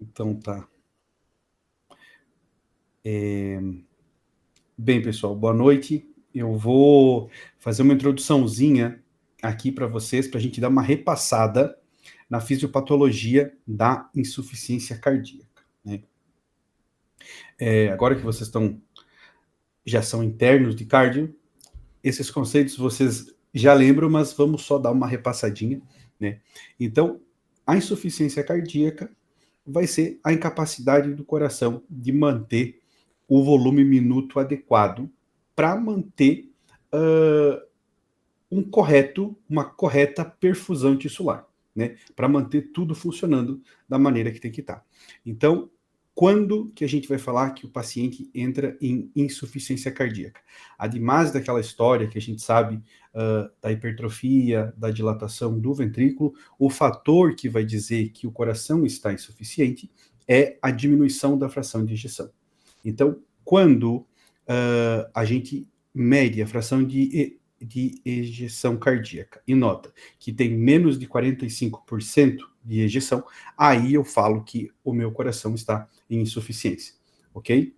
Então tá. Bem, pessoal, boa noite. Eu vou fazer uma introduçãozinha aqui para vocês, para a gente dar uma repassada na fisiopatologia da insuficiência cardíaca, né? Agora que vocês já são internos de cardio, esses conceitos vocês já lembram, mas vamos só dar uma repassadinha, né? Então, a insuficiência cardíaca vai ser a incapacidade do coração de manter o volume minuto adequado para manter uma correta perfusão tissular, né? Para manter tudo funcionando da maneira que tem que estar. Então, quando que a gente vai falar que o paciente entra em insuficiência cardíaca? Ademais daquela história que a gente sabe da hipertrofia, da dilatação do ventrículo, o fator que vai dizer que o coração está insuficiente é a diminuição da fração de ejeção. Então, quando a gente mede a fração de ejeção cardíaca e nota que tem menos de 45% de ejeção, aí eu falo que o meu coração está em insuficiência, ok?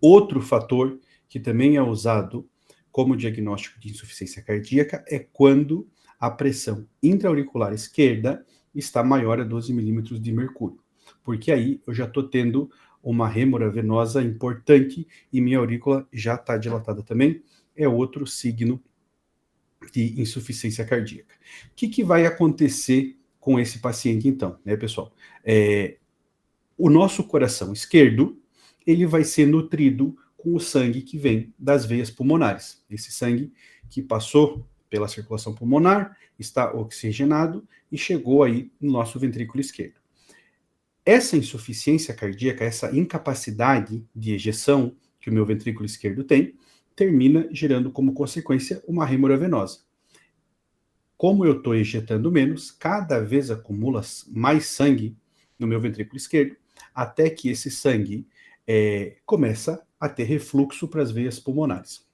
Outro fator que também é usado como diagnóstico de insuficiência cardíaca é quando a pressão intra-auricular esquerda está maior a 12 milímetros de mercúrio, porque aí eu já estou tendo uma rêmora venosa importante e minha aurícula já está dilatada também, é outro signo de insuficiência cardíaca. O que vai acontecer com esse paciente, então, né, pessoal? O nosso coração esquerdo, ele vai ser nutrido com o sangue que vem das veias pulmonares. Esse sangue que passou pela circulação pulmonar, está oxigenado e chegou aí no nosso ventrículo esquerdo. Essa insuficiência cardíaca, essa incapacidade de ejeção que o meu ventrículo esquerdo tem, termina gerando como consequência uma rêmora venosa. Como eu estou ejetando menos, cada vez acumula mais sangue no meu ventrículo esquerdo, até que esse sangue começa a ter refluxo para as veias pulmonares.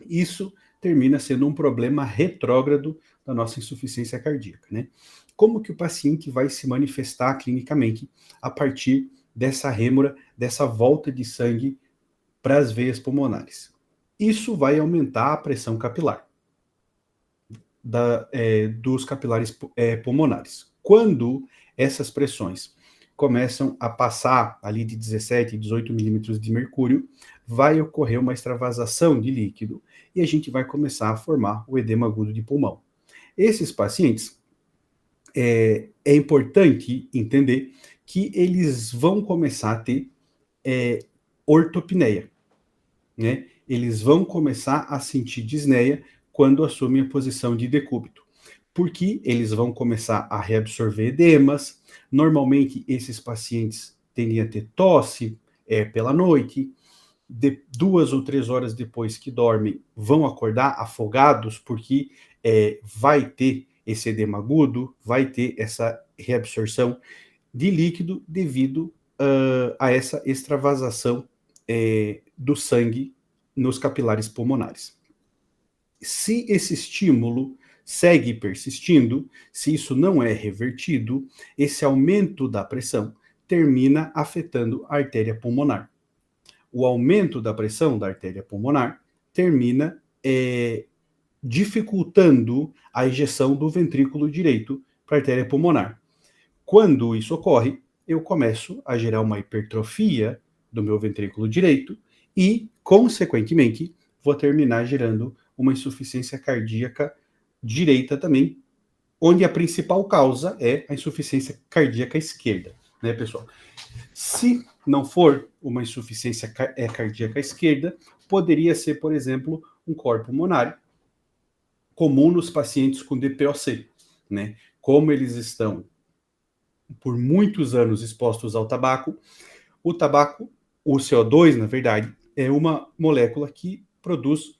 Isso termina sendo um problema retrógrado da nossa insuficiência cardíaca, né? Como que o paciente vai se manifestar clinicamente a partir dessa rêmora, dessa volta de sangue para as veias pulmonares? Isso vai aumentar a pressão capilar dos capilares pulmonares. Quando essas pressões começam a passar ali de 17 e 18 milímetros de mercúrio, vai ocorrer uma extravasação de líquido e a gente vai começar a formar o edema agudo de pulmão. Esses pacientes, é importante entender que eles vão começar a ter ortopneia, né? Eles vão começar a sentir disneia quando assumem a posição de decúbito, porque eles vão começar a reabsorver edemas. Normalmente, esses pacientes tendem a ter tosse pela noite, 2 ou 3 horas depois que dormem, vão acordar afogados, porque vai ter esse edema agudo, vai ter essa reabsorção de líquido devido a essa extravasação do sangue nos capilares pulmonares. Se esse estímulo segue persistindo, se isso não é revertido, esse aumento da pressão termina afetando a artéria pulmonar. O aumento da pressão da artéria pulmonar termina dificultando a ejeção do ventrículo direito para a artéria pulmonar. Quando isso ocorre, eu começo a gerar uma hipertrofia do meu ventrículo direito e, consequentemente, vou terminar gerando uma insuficiência cardíaca direita também, onde a principal causa é a insuficiência cardíaca esquerda, né, pessoal? Se não for uma insuficiência cardíaca esquerda, poderia ser, por exemplo, um cor pulmonar, comum nos pacientes com DPOC, né? Como eles estão por muitos anos expostos ao tabaco, o CO2, na verdade, é uma molécula que produz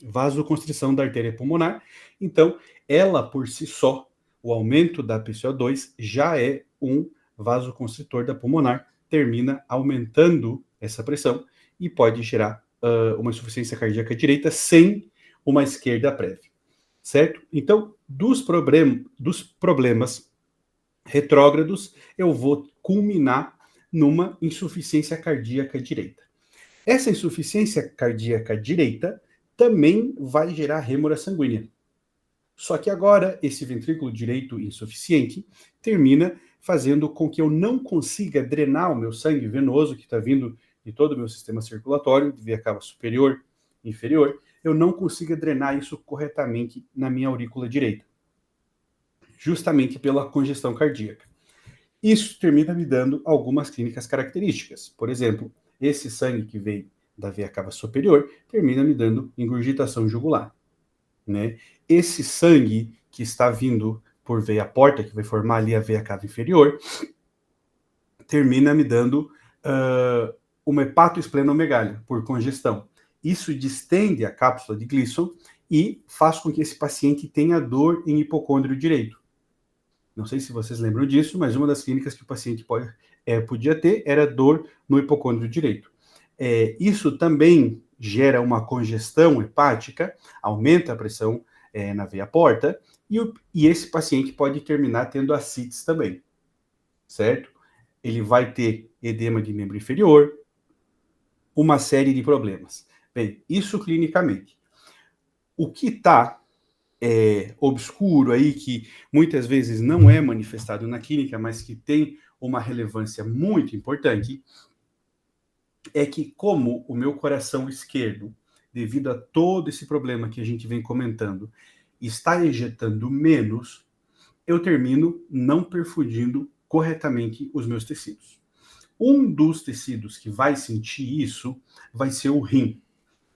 vasoconstrição da artéria pulmonar. Então, ela por si só, o aumento da PCO2 já é um vasoconstritor da pulmonar, termina aumentando essa pressão e pode gerar uma insuficiência cardíaca direita sem uma esquerda prévia, certo? Então, dos problemas retrógrados, eu vou culminar numa insuficiência cardíaca direita. Essa insuficiência cardíaca direita também vai gerar rêmora sanguínea. Só que agora, esse ventrículo direito insuficiente termina fazendo com que eu não consiga drenar o meu sangue venoso, que está vindo de todo o meu sistema circulatório, de veia cava superior e inferior, eu não consiga drenar isso corretamente na minha aurícula direita, justamente pela congestão cardíaca. Isso termina me dando algumas clínicas características. Por exemplo, esse sangue que veio da veia cava superior termina me dando ingurgitação jugular, né? Esse sangue que está vindo por veia porta, que vai formar ali a veia cava inferior, termina me dando uma hepatoesplenomegália por congestão. Isso distende a cápsula de Gleason e faz com que esse paciente tenha dor em hipocôndrio direito. Não sei se vocês lembram disso, mas uma das clínicas que o paciente podia ter era dor no hipocôndrio direito. Isso também gera uma congestão hepática, aumenta a pressão na veia porta, e esse paciente pode terminar tendo ascites também, certo? Ele vai ter edema de membro inferior, uma série de problemas. Bem, isso clinicamente. O que está obscuro aí, que muitas vezes não é manifestado na clínica, mas que tem uma relevância muito importante, é que como o meu coração esquerdo, devido a todo esse problema que a gente vem comentando, está ejetando menos, eu termino não perfundindo corretamente os meus tecidos. Um dos tecidos que vai sentir isso vai ser o rim.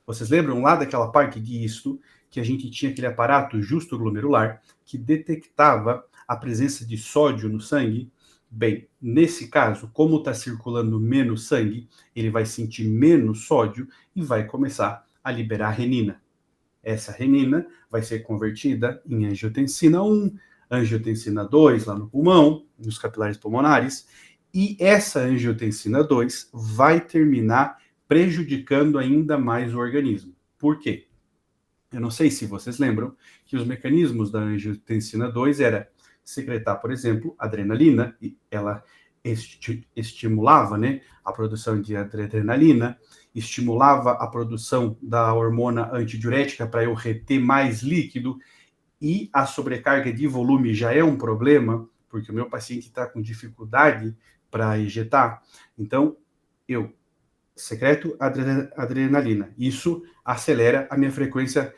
Vocês lembram lá daquela parte de isto que a gente tinha aquele aparato justoglomerular que detectava a presença de sódio no sangue? Bem, nesse caso, como está circulando menos sangue, ele vai sentir menos sódio e vai começar a liberar renina. Essa renina vai ser convertida em angiotensina 1, angiotensina 2 lá no pulmão, nos capilares pulmonares, e essa angiotensina 2 vai terminar prejudicando ainda mais o organismo. Por quê? Eu não sei se vocês lembram que os mecanismos da angiotensina 2 era secretar, por exemplo, adrenalina, e ela estimulava, né, a produção de adrenalina, estimulava a produção da hormona antidiurética para eu reter mais líquido, e a sobrecarga de volume já é um problema, porque o meu paciente está com dificuldade para ejetar. Então, eu secreto adrenalina. Isso acelera a minha frequência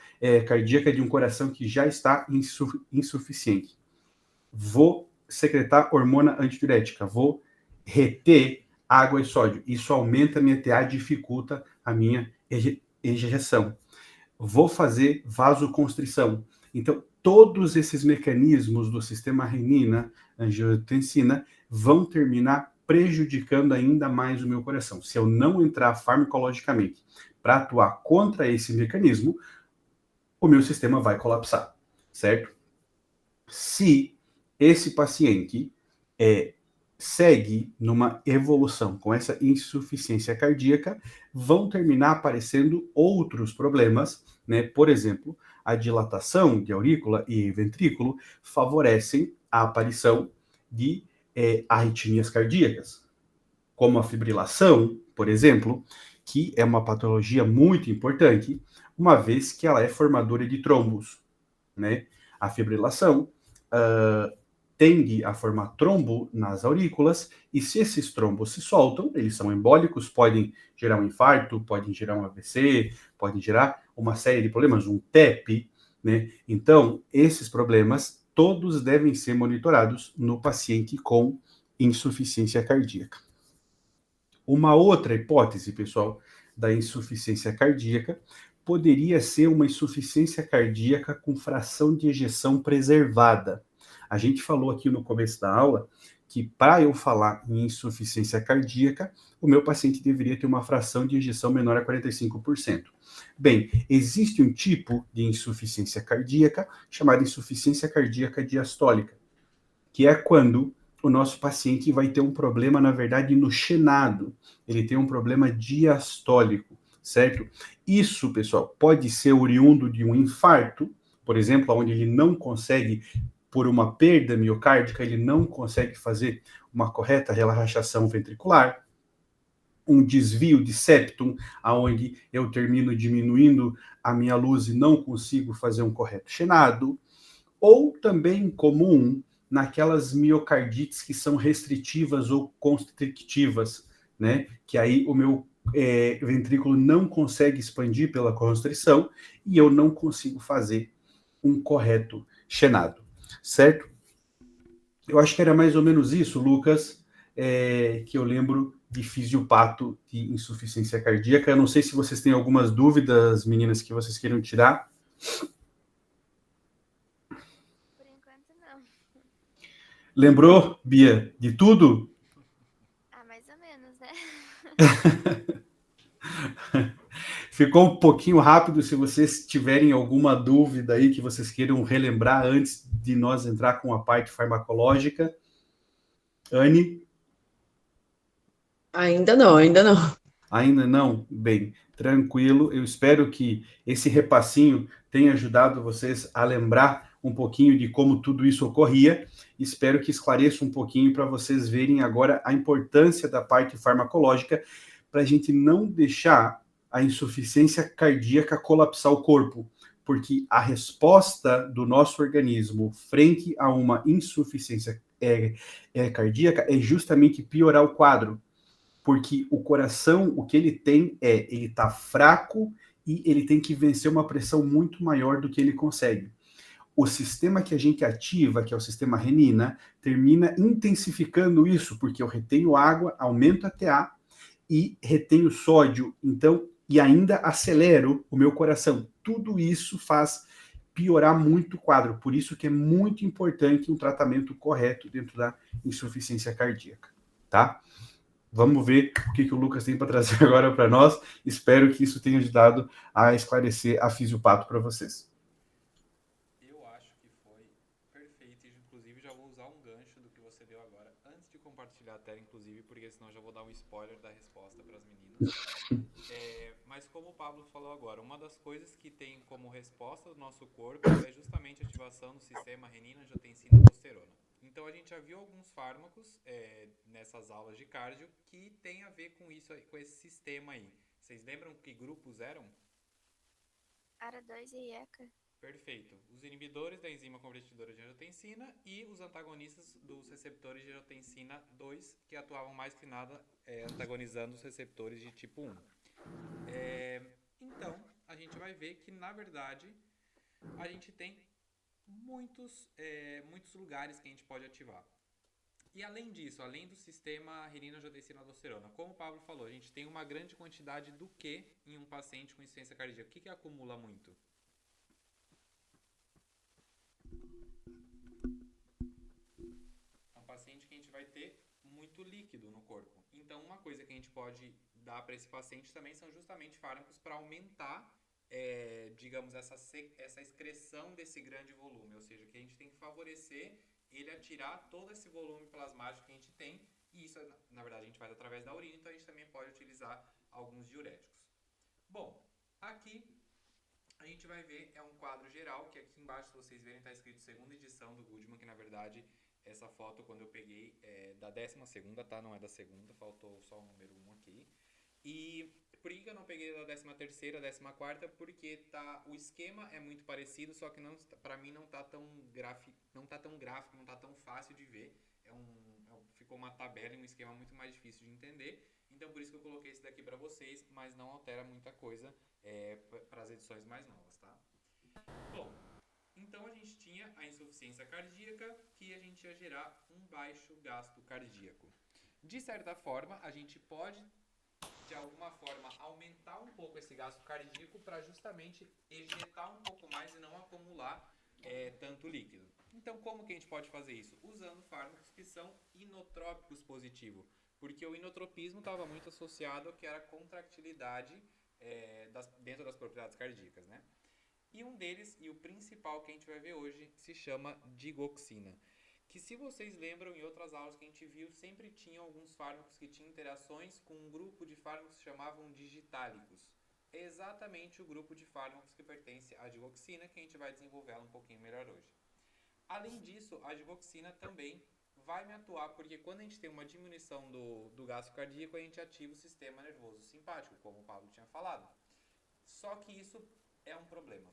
cardíaca de um coração que já está insuficiente. Vou secretar hormona antidiurética, vou reter água e sódio. Isso aumenta a minha TA, dificulta a minha ejeção. Vou fazer vasoconstrição. Então, todos esses mecanismos do sistema renina, angiotensina, vão terminar prejudicando ainda mais o meu coração. Se eu não entrar farmacologicamente para atuar contra esse mecanismo, o meu sistema vai colapsar, certo? Se esse paciente segue numa evolução com essa insuficiência cardíaca, vão terminar aparecendo outros problemas, né? Por exemplo, a dilatação de aurícula e ventrículo favorecem a aparição de arritmias cardíacas, como a fibrilação, por exemplo, que é uma patologia muito importante, uma vez que ela é formadora de trombos, né? A fibrilação tende a formar trombo nas aurículas, e se esses trombos se soltam, eles são embólicos, podem gerar um infarto, podem gerar um AVC, podem gerar uma série de problemas, um TEP, né? Então, esses problemas todos devem ser monitorados no paciente com insuficiência cardíaca. Uma outra hipótese, pessoal, da insuficiência cardíaca poderia ser uma insuficiência cardíaca com fração de ejeção preservada. A gente falou aqui no começo da aula que para eu falar em insuficiência cardíaca, o meu paciente deveria ter uma fração de ejeção menor a 45%. Bem, existe um tipo de insuficiência cardíaca chamada insuficiência cardíaca diastólica, que é quando o nosso paciente vai ter um problema, na verdade, no chenado. Ele tem um problema diastólico, certo? Isso, pessoal, pode ser oriundo de um infarto, por exemplo, onde ele não consegue por uma perda miocárdica, ele não consegue fazer uma correta relaxação ventricular, um desvio de septum, aonde eu termino diminuindo a minha luz e não consigo fazer um correto chenado, ou também comum naquelas miocardites que são restritivas ou constrictivas, né? Que aí o meu ventrículo não consegue expandir pela constrição e eu não consigo fazer um correto chenado, certo? Eu acho que era mais ou menos isso, Lucas, que eu lembro de fisiopato de insuficiência cardíaca. Eu não sei se vocês têm algumas dúvidas, meninas, que vocês queiram tirar. Por enquanto, não. Lembrou, Bia, de tudo? Ah, mais ou menos, né? Ficou um pouquinho rápido. Se vocês tiverem alguma dúvida aí que vocês queiram relembrar antes de nós entrar com a parte farmacológica. Anne? Ainda não, ainda não. Ainda não? Bem, tranquilo. Eu espero que esse repassinho tenha ajudado vocês a lembrar um pouquinho de como tudo isso ocorria. Espero que esclareça um pouquinho para vocês verem agora a importância da parte farmacológica para a gente não deixar a insuficiência cardíaca colapsar o corpo, porque a resposta do nosso organismo frente a uma insuficiência cardíaca é justamente piorar o quadro, porque o coração, o que ele tem ele está fraco e ele tem que vencer uma pressão muito maior do que ele consegue. O sistema que a gente ativa, que é o sistema renina, termina intensificando isso, porque eu retenho água, aumento a TA e retenho sódio, então, e ainda acelero o meu coração. Tudo isso faz piorar muito o quadro, por isso que é muito importante um tratamento correto dentro da insuficiência cardíaca, tá? Vamos ver o que o Lucas tem para trazer agora para nós. Espero que isso tenha ajudado a esclarecer a fisiopato para vocês. Eu acho que foi perfeito e, inclusive, já vou usar um gancho do que você deu agora, antes de compartilhar a tela, inclusive, porque senão já vou dar um spoiler da resposta para as meninas. Mas como o Pablo falou agora, uma das coisas que tem como resposta do nosso corpo é justamente a ativação do sistema renina, angiotensina e aldosterona. Então a gente já viu alguns fármacos nessas aulas de cardio que tem a ver com isso, com esse sistema aí. Vocês lembram que grupos eram? ARA2 e ECA. Perfeito. Os inibidores da enzima convertidora de angiotensina e os antagonistas dos receptores de angiotensina 2, que atuavam mais que nada antagonizando os receptores de tipo 1. Então, a gente vai ver que, na verdade, a gente tem muitos lugares que a gente pode ativar. E além disso, além do sistema renina-angiotensina-aldosterona, como o Pablo falou, a gente tem uma grande quantidade do que em um paciente com insuficiência cardíaca? O que acumula muito? É um paciente que a gente vai ter muito líquido no corpo. Então, uma coisa que a gente pode dar para esse paciente também são justamente fármacos para aumentar, digamos, essa excreção desse grande volume. Ou seja, que a gente tem que favorecer ele a tirar todo esse volume plasmático que a gente tem. E isso, na verdade, a gente faz através da urina, então a gente também pode utilizar alguns diuréticos. Bom, aqui a gente vai ver, é um quadro geral, que aqui embaixo, se vocês verem, está escrito segunda edição do Goodman, que na verdade, essa foto, quando eu peguei, é da 12ª, tá? Não é da segunda, faltou só o número 1 aqui. E por que eu não peguei da 13ª, 14ª? Porque o esquema é muito parecido, só que para mim não tá tão gráfico, não tá tão fácil de ver. Ficou uma tabela e um esquema muito mais difícil de entender. Então por isso que eu coloquei esse daqui para vocês, mas não altera muita coisa para as edições mais novas, tá? Bom, então a gente tinha a insuficiência cardíaca, que a gente ia gerar um baixo gasto cardíaco. De certa forma, a gente pode, de alguma forma, aumentar um pouco esse gasto cardíaco para justamente ejetar um pouco mais e não acumular tanto líquido. Então, como que a gente pode fazer isso? Usando fármacos que são inotrópicos positivos, porque o inotropismo estava muito associado ao que era contractilidade dentro das propriedades cardíacas, né? E um deles, e o principal que a gente vai ver hoje, se chama digoxina. Que, se vocês lembram, em outras aulas que a gente viu, sempre tinham alguns fármacos que tinham interações com um grupo de fármacos que chamavam digitálicos. É exatamente o grupo de fármacos que pertence à digoxina, que a gente vai desenvolver ela um pouquinho melhor hoje. Além disso, a digoxina também vai me atuar, porque quando a gente tem uma diminuição do gasto cardíaco, a gente ativa o sistema nervoso simpático, como o Pablo tinha falado. Só que isso é um problema,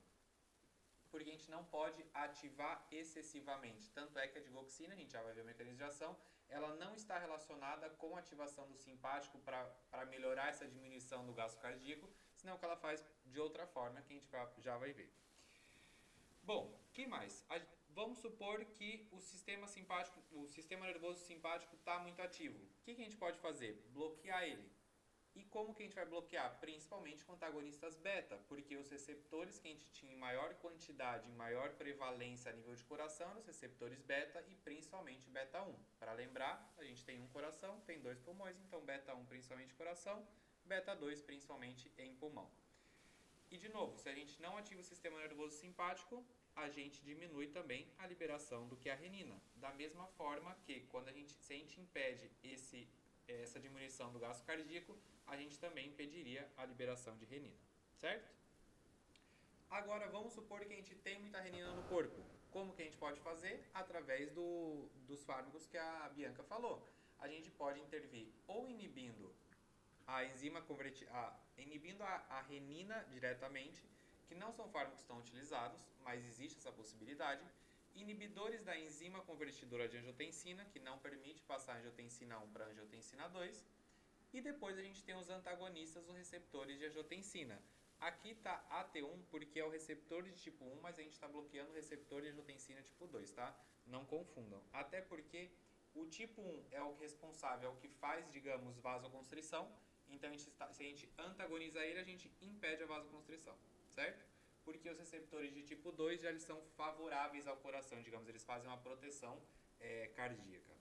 porque a gente não pode ativar excessivamente. Tanto é que a digoxina, a gente já vai ver o mecanismo de ação, ela não está relacionada com a ativação do simpático para melhorar essa diminuição do gasto cardíaco, senão que ela faz de outra forma, que a gente já vai ver. Bom, o que mais? Vamos supor que o sistema simpático, o sistema nervoso simpático está muito ativo. O que a gente pode fazer? Bloquear ele. E como que a gente vai bloquear? Principalmente com antagonistas beta, porque os receptores que a gente tinha em maior quantidade, em maior prevalência a nível de coração, eram os receptores beta e principalmente beta 1. Para lembrar, a gente tem um coração, tem 2 pulmões, então beta 1 principalmente coração, beta 2 principalmente em pulmão. E de novo, se a gente não ativa o sistema nervoso simpático, a gente diminui também a liberação do que é a renina. Da mesma forma que se a gente impede essa diminuição do gasto cardíaco, a gente também impediria a liberação de renina, certo? Agora vamos supor que a gente tem muita renina no corpo. Como que a gente pode fazer? Através dos fármacos que a Bianca falou. A gente pode intervir ou inibindo a enzima inibindo a renina diretamente, que não são fármacos tão utilizados, mas existe essa possibilidade. Inibidores da enzima convertidora de angiotensina, que não permite passar a angiotensina 1 para angiotensina 2. E depois a gente tem os antagonistas dos receptores de angiotensina. Aqui está AT1 porque é o receptor de tipo 1, mas a gente está bloqueando o receptor de angiotensina tipo 2, tá? Não confundam. Até porque o tipo 1 é o responsável, é o que faz, digamos, vasoconstrição. Então, se a gente antagoniza ele, a gente impede a vasoconstrição, certo? Porque os receptores de tipo 2 já eles são favoráveis ao coração, digamos, eles fazem uma proteção cardíaca.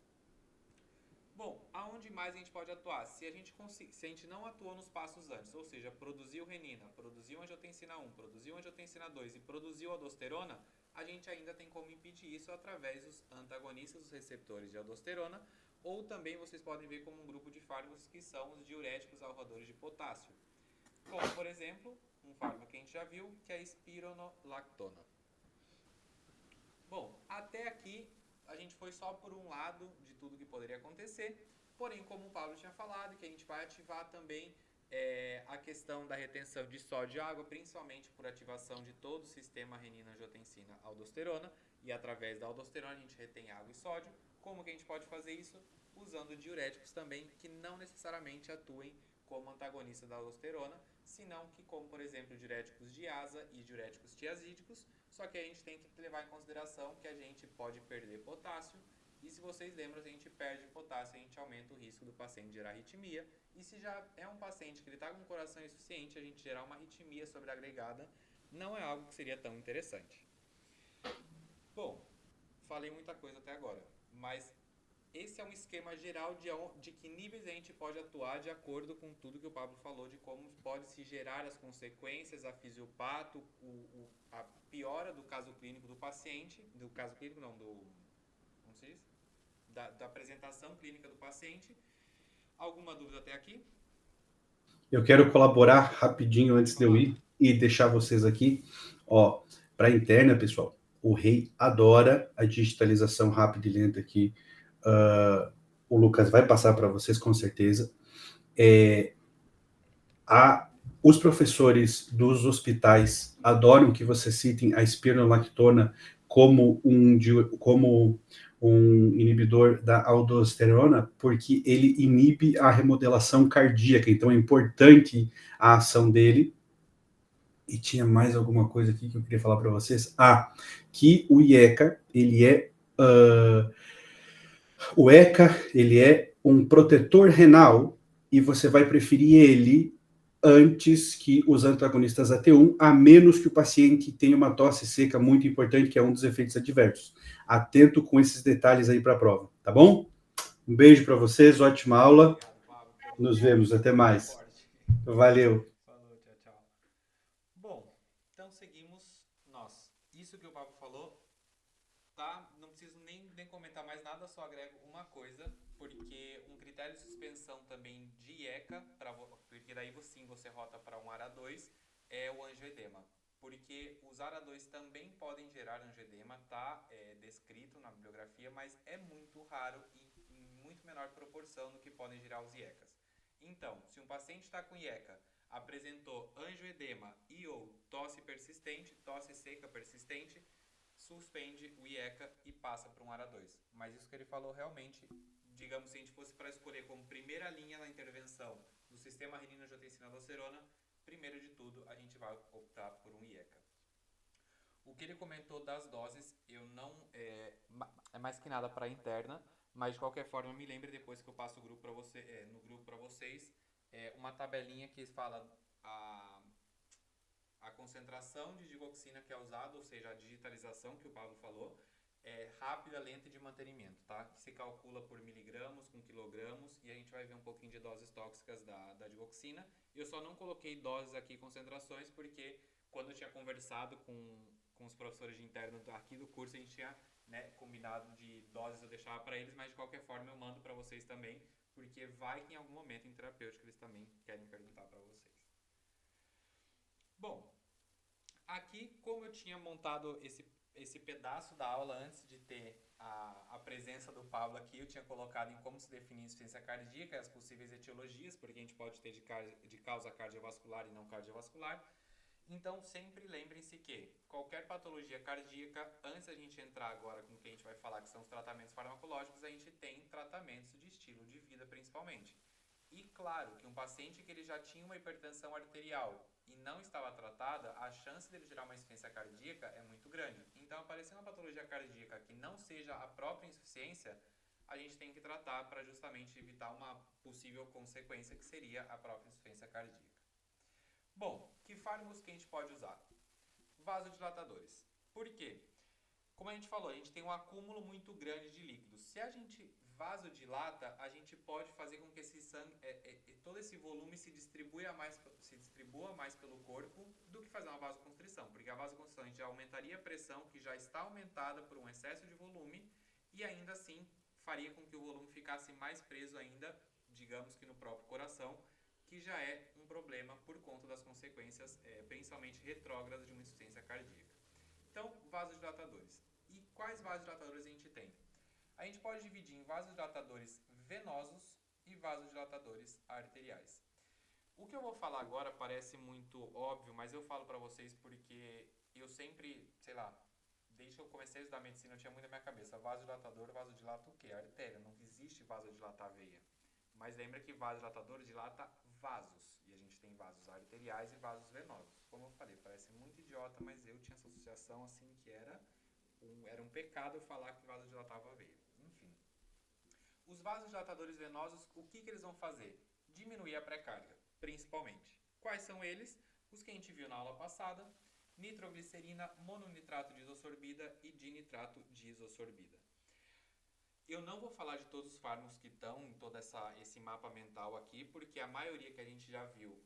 Bom, aonde mais a gente pode atuar? Se a gente não atuou nos passos antes, ou seja, produziu renina, produziu angiotensina 1, produziu angiotensina 2 e produziu aldosterona, a gente ainda tem como impedir isso através dos antagonistas dos receptores de aldosterona, ou também vocês podem ver como um grupo de fármacos que são os diuréticos alvadores de potássio. Como, por exemplo, um fármaco que a gente já viu, que é a espironolactona. Bom, até aqui a gente foi só por um lado de tudo que poderia acontecer, porém, como o Pablo tinha falado, que a gente vai ativar também a questão da retenção de sódio e água, principalmente por ativação de todo o sistema renina-angiotensina-aldosterona, e através da aldosterona a gente retém água e sódio. Como que a gente pode fazer isso? Usando diuréticos também, que não necessariamente atuem como antagonista da aldosterona, senão que, como por exemplo, diuréticos diasa e diuréticos tiazídicos, só que a gente tem que levar em consideração que a gente pode perder potássio, e se vocês lembram, se a gente perde potássio, a gente aumenta o risco do paciente gerar arritmia, e se já é um paciente que está com um coração insuficiente, a gente gerar uma arritmia sobreagregada não é algo que seria tão interessante. Bom, falei muita coisa até agora, mas esse é um esquema geral de que níveis a gente pode atuar de acordo com tudo que o Pablo falou, de como pode se gerar as consequências, a fisiopato, a piora do caso clínico do paciente, do caso clínico não, como se diz? Da apresentação clínica do paciente. Alguma dúvida até aqui? Eu quero colaborar rapidinho antes de eu ir e deixar vocês aqui, ó, para a interna, pessoal. O Rei adora a digitalização rápida e lenta aqui. O Lucas vai passar para vocês com certeza. Os professores dos hospitais adoram que vocês citem a espironolactona como um inibidor da aldosterona, porque ele inibe a remodelação cardíaca, então é importante a ação dele. E tinha mais alguma coisa aqui que eu queria falar para vocês. Que o IECA, o ECA, ele é um protetor renal e você vai preferir ele antes que os antagonistas AT1, a menos que o paciente tenha uma tosse seca muito importante, que é um dos efeitos adversos. Atento com esses detalhes aí para a prova, tá bom? Um beijo para vocês, ótima aula. Obrigado, Pablo, Nos vemos, até mais. Valeu. Falou, tchau, tchau. Bom, então seguimos nós. Isso que o Pablo falou, tá? Não preciso nem comentar mais nada, só agrego uma coisa, porque um critério de suspensão também de IECA, porque daí sim você rota para um ARA2, é o angioedema. porque os ARA2 também podem gerar angioedema, tá descrito na bibliografia, mas é muito raro e em muito menor proporção do que podem gerar os IECAs. Então, se um paciente está com IECA, apresentou angioedema e ou tosse persistente, tosse seca persistente, suspende o IECA e passa para um ARA2. Mas isso que ele falou realmente, digamos, se a gente fosse para escolher como primeira linha na intervenção do sistema renina-angiotensina-aldosterona, primeiro de tudo, a gente vai optar por um IECA. O que ele comentou das doses, eu não é mais que nada para interna, mas de qualquer forma, me lembre depois que eu passo o grupo para você, no grupo para vocês, uma tabelinha que fala a concentração de digoxina que é usada, ou seja, a digitalização que o Pablo falou, é rápida, lenta e de mantenimento, tá? Que se calcula por miligramas, com quilogramas, e a gente vai ver um pouquinho de doses tóxicas da digoxina. Eu só não coloquei doses aqui, concentrações, porque quando eu tinha conversado com os professores de interno aqui do curso, a gente tinha combinado de doses eu deixava para eles, mas de qualquer forma eu mando para vocês também, porque vai que em algum momento em terapêutico eles também querem perguntar para vocês. Bom, aqui como eu tinha montado esse pedaço da aula antes de ter a presença do Pablo aqui, eu tinha colocado em como se definir insuficiência cardíaca, as possíveis etiologias, porque a gente pode ter de causa cardiovascular e não cardiovascular. Então, sempre lembrem-se que qualquer patologia cardíaca, antes da gente entrar agora com o que a gente vai falar, que são os tratamentos farmacológicos, a gente tem tratamentos de estilo de vida, principalmente. E claro que um paciente que ele já tinha uma hipertensão arterial e não estava tratada, a chance dele gerar uma insuficiência cardíaca é muito grande. Então, aparecendo uma patologia cardíaca que não seja a própria insuficiência, a gente tem que tratar para justamente evitar uma possível consequência que seria a própria insuficiência cardíaca. Bom, que fármacos que a gente pode usar? Vasodilatadores. Por quê? Como a gente falou, a gente tem um acúmulo muito grande de líquidos. Se a gente vasodilata, a gente pode fazer com que esse sangue, todo esse volume se distribua mais pelo corpo do que fazer uma vasoconstrição, porque a vasoconstrição a gente já aumentaria a pressão que já está aumentada por um excesso de volume e ainda assim faria com que o volume ficasse mais preso ainda, digamos que no próprio coração, que já é um problema por conta das consequências, principalmente retrógradas de uma insuficiência cardíaca. Então, vasodilatadores. E quais vasodilatadores a gente tem? A gente pode dividir em vasodilatadores venosos e vasodilatadores arteriais. O que eu vou falar agora parece muito óbvio, mas eu falo para vocês porque eu sempre, sei lá, desde que eu comecei a estudar medicina, eu tinha muito na minha cabeça, vasodilatador, vasodilata o quê? A artéria, não existe vasodilatar a veia. Mas lembra que vasodilatador dilata vasos, e a gente tem vasos arteriais e vasos venosos. Como eu falei, parece muito idiota, mas eu tinha essa associação assim que era um pecado eu falar que vasodilatava a veia. Enfim. Os vasodilatadores venosos, o que eles vão fazer? Diminuir a pré-carga, principalmente. Quais são eles? Os que a gente viu na aula passada: nitroglicerina, mononitrato de isosorbida e dinitrato de isosorbida. Eu não vou falar de todos os fármacos que estão em todo esse mapa mental aqui, porque a maioria que a gente já viu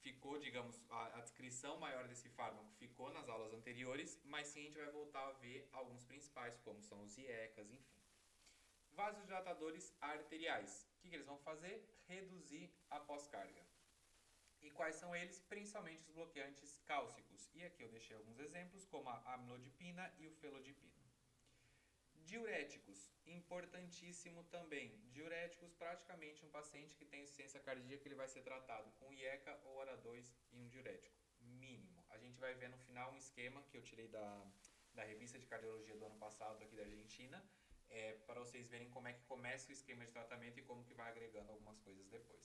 ficou, digamos, a descrição maior desse fármaco ficou nas aulas anteriores, mas sim a gente vai voltar a ver alguns principais, como são os IECAs, enfim. Vasodilatadores arteriais. O que eles vão fazer? Reduzir a pós-carga. E quais são eles? Principalmente os bloqueantes cálcicos. E aqui eu deixei alguns exemplos, como a amlodipina e o felodipina. Diuréticos, importantíssimo também. Diuréticos, praticamente um paciente que tem insuficiência cardíaca, ele vai ser tratado com IECA ou ARA2 e um diurético, mínimo. A gente vai ver no final um esquema que eu tirei da revista de cardiologia do ano passado, aqui da Argentina, para vocês verem como é que começa o esquema de tratamento e como que vai agregando algumas coisas depois.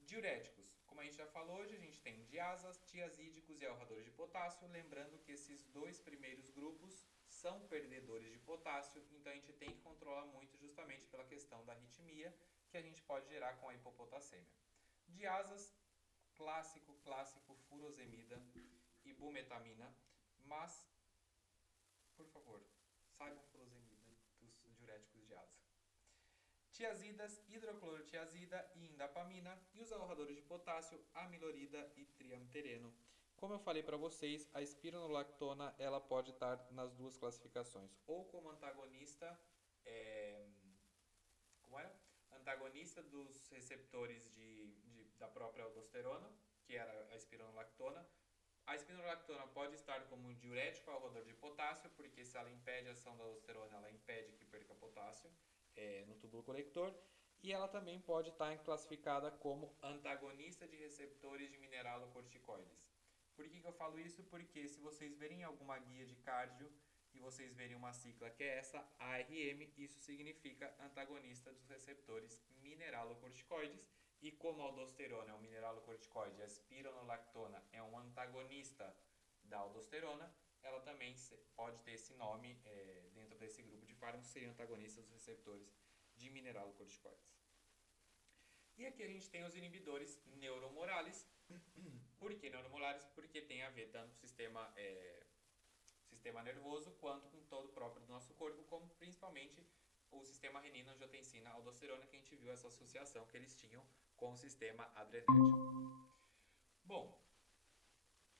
Diuréticos, como a gente já falou hoje, a gente tem diazas, tiazídicos e alradores de potássio, lembrando que esses dois primeiros grupos são perdedores de potássio, então a gente tem que controlar muito justamente pela questão da arritmia que a gente pode gerar com a hipopotassemia. Diazas, clássico, furosemida e bumetamina, mas, por favor, saibam furosemida dos diuréticos de asa. Tiazidas, hidroclorotiazida e indapamina, e os alradores de potássio, amilorida e triamtereno. Como eu falei para vocês, a espironolactona ela pode estar nas duas classificações, ou como antagonista, antagonista dos receptores da própria aldosterona, que era a espironolactona, A espironolactona pode estar como um diurético alveolador de potássio, porque se ela impede a ação da aldosterona, ela impede que perca potássio no túbulo colector. E ela também pode estar classificada como antagonista de receptores de mineralocorticoides. Por que eu falo isso? Porque se vocês verem alguma guia de cardio e vocês verem uma sigla que é essa, ARM, isso significa antagonista dos receptores mineralocorticoides. E como a aldosterona é um mineralocorticoide e a espironolactona é um antagonista da aldosterona, ela também pode ter esse nome dentro desse grupo de fármacos, seriam antagonistas dos receptores de mineralocorticoides. E aqui a gente tem os inibidores neuromorales. Por que neuromorales? Porque tem a ver tanto com o sistema nervoso quanto com todo o próprio do nosso corpo, como principalmente o sistema renina-angiotensina-aldosterona, que a gente viu essa associação que eles tinham com o sistema adrenérgico. Bom,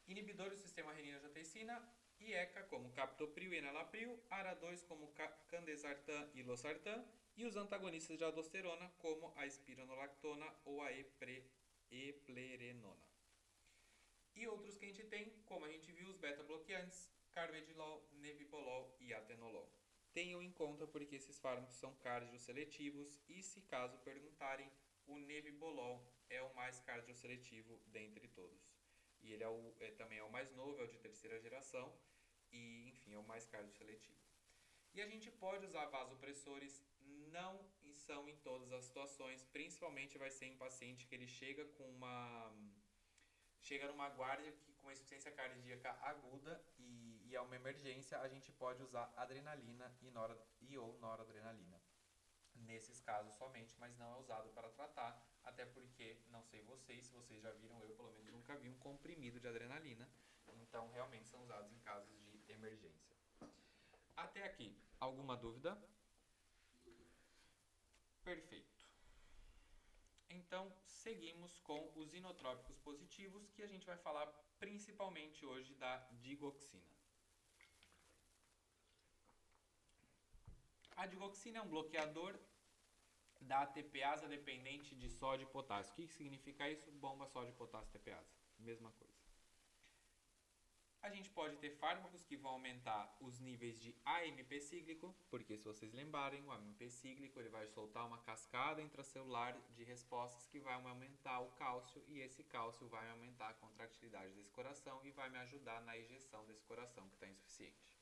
inibidores do sistema renina-angiotensina, IECA como captopril e enalapril, ARA2 como candesartan e losartan, e os antagonistas de aldosterona como a espironolactona ou a eplerenona. E outros que a gente tem, como a gente viu, os beta-bloqueantes, carvedilol, nebivolol e atenolol. Tenham em conta porque esses fármacos são cardioseletivos e, se caso perguntarem, o nebivolol é o mais cardioseletivo dentre todos. E ele também é o mais novo, é o de terceira geração e, enfim, é o mais cardioseletivo. E a gente pode usar vasopressores, não são em todas as situações, principalmente vai ser em paciente que ele chega numa guarda com uma insuficiência cardíaca aguda e é uma emergência, a gente pode usar adrenalina ou noradrenalina. Nesses casos somente, mas não é usado para tratar, até porque, não sei vocês, se vocês já viram, eu pelo menos nunca vi um comprimido de adrenalina, então realmente são usados em casos de emergência. Até aqui, alguma dúvida? Perfeito. Então, seguimos com os inotrópicos positivos, que a gente vai falar principalmente hoje da digoxina. A digoxina é um bloqueador da ATPase dependente de sódio e potássio. O que significa isso? Bomba sódio, potássio, ATPase. Mesma coisa. A gente pode ter fármacos que vão aumentar os níveis de AMP cíclico, porque se vocês lembrarem, o AMP cíclico ele vai soltar uma cascada intracelular de respostas que vai aumentar o cálcio, e esse cálcio vai aumentar a contractilidade desse coração e vai me ajudar na ejeção desse coração que está insuficiente.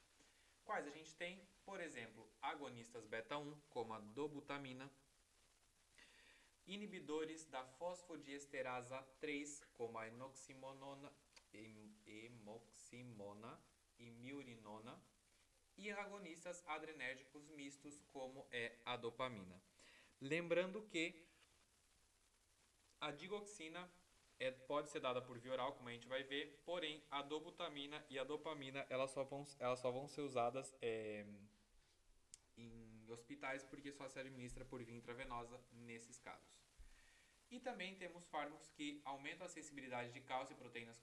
Quais a gente tem? Por exemplo, agonistas beta-1, como a dobutamina, inibidores da fosfodiesterasa 3, como a enoximona e miurinona, e agonistas adrenérgicos mistos, como é a dopamina. Lembrando que a digoxina pode ser dada por via oral, como a gente vai ver, porém a dobutamina e a dopamina elas só vão ser usadas em hospitais, porque só se administra por via intravenosa nesses casos. E também temos fármacos que aumentam a sensibilidade de cálcio e proteínas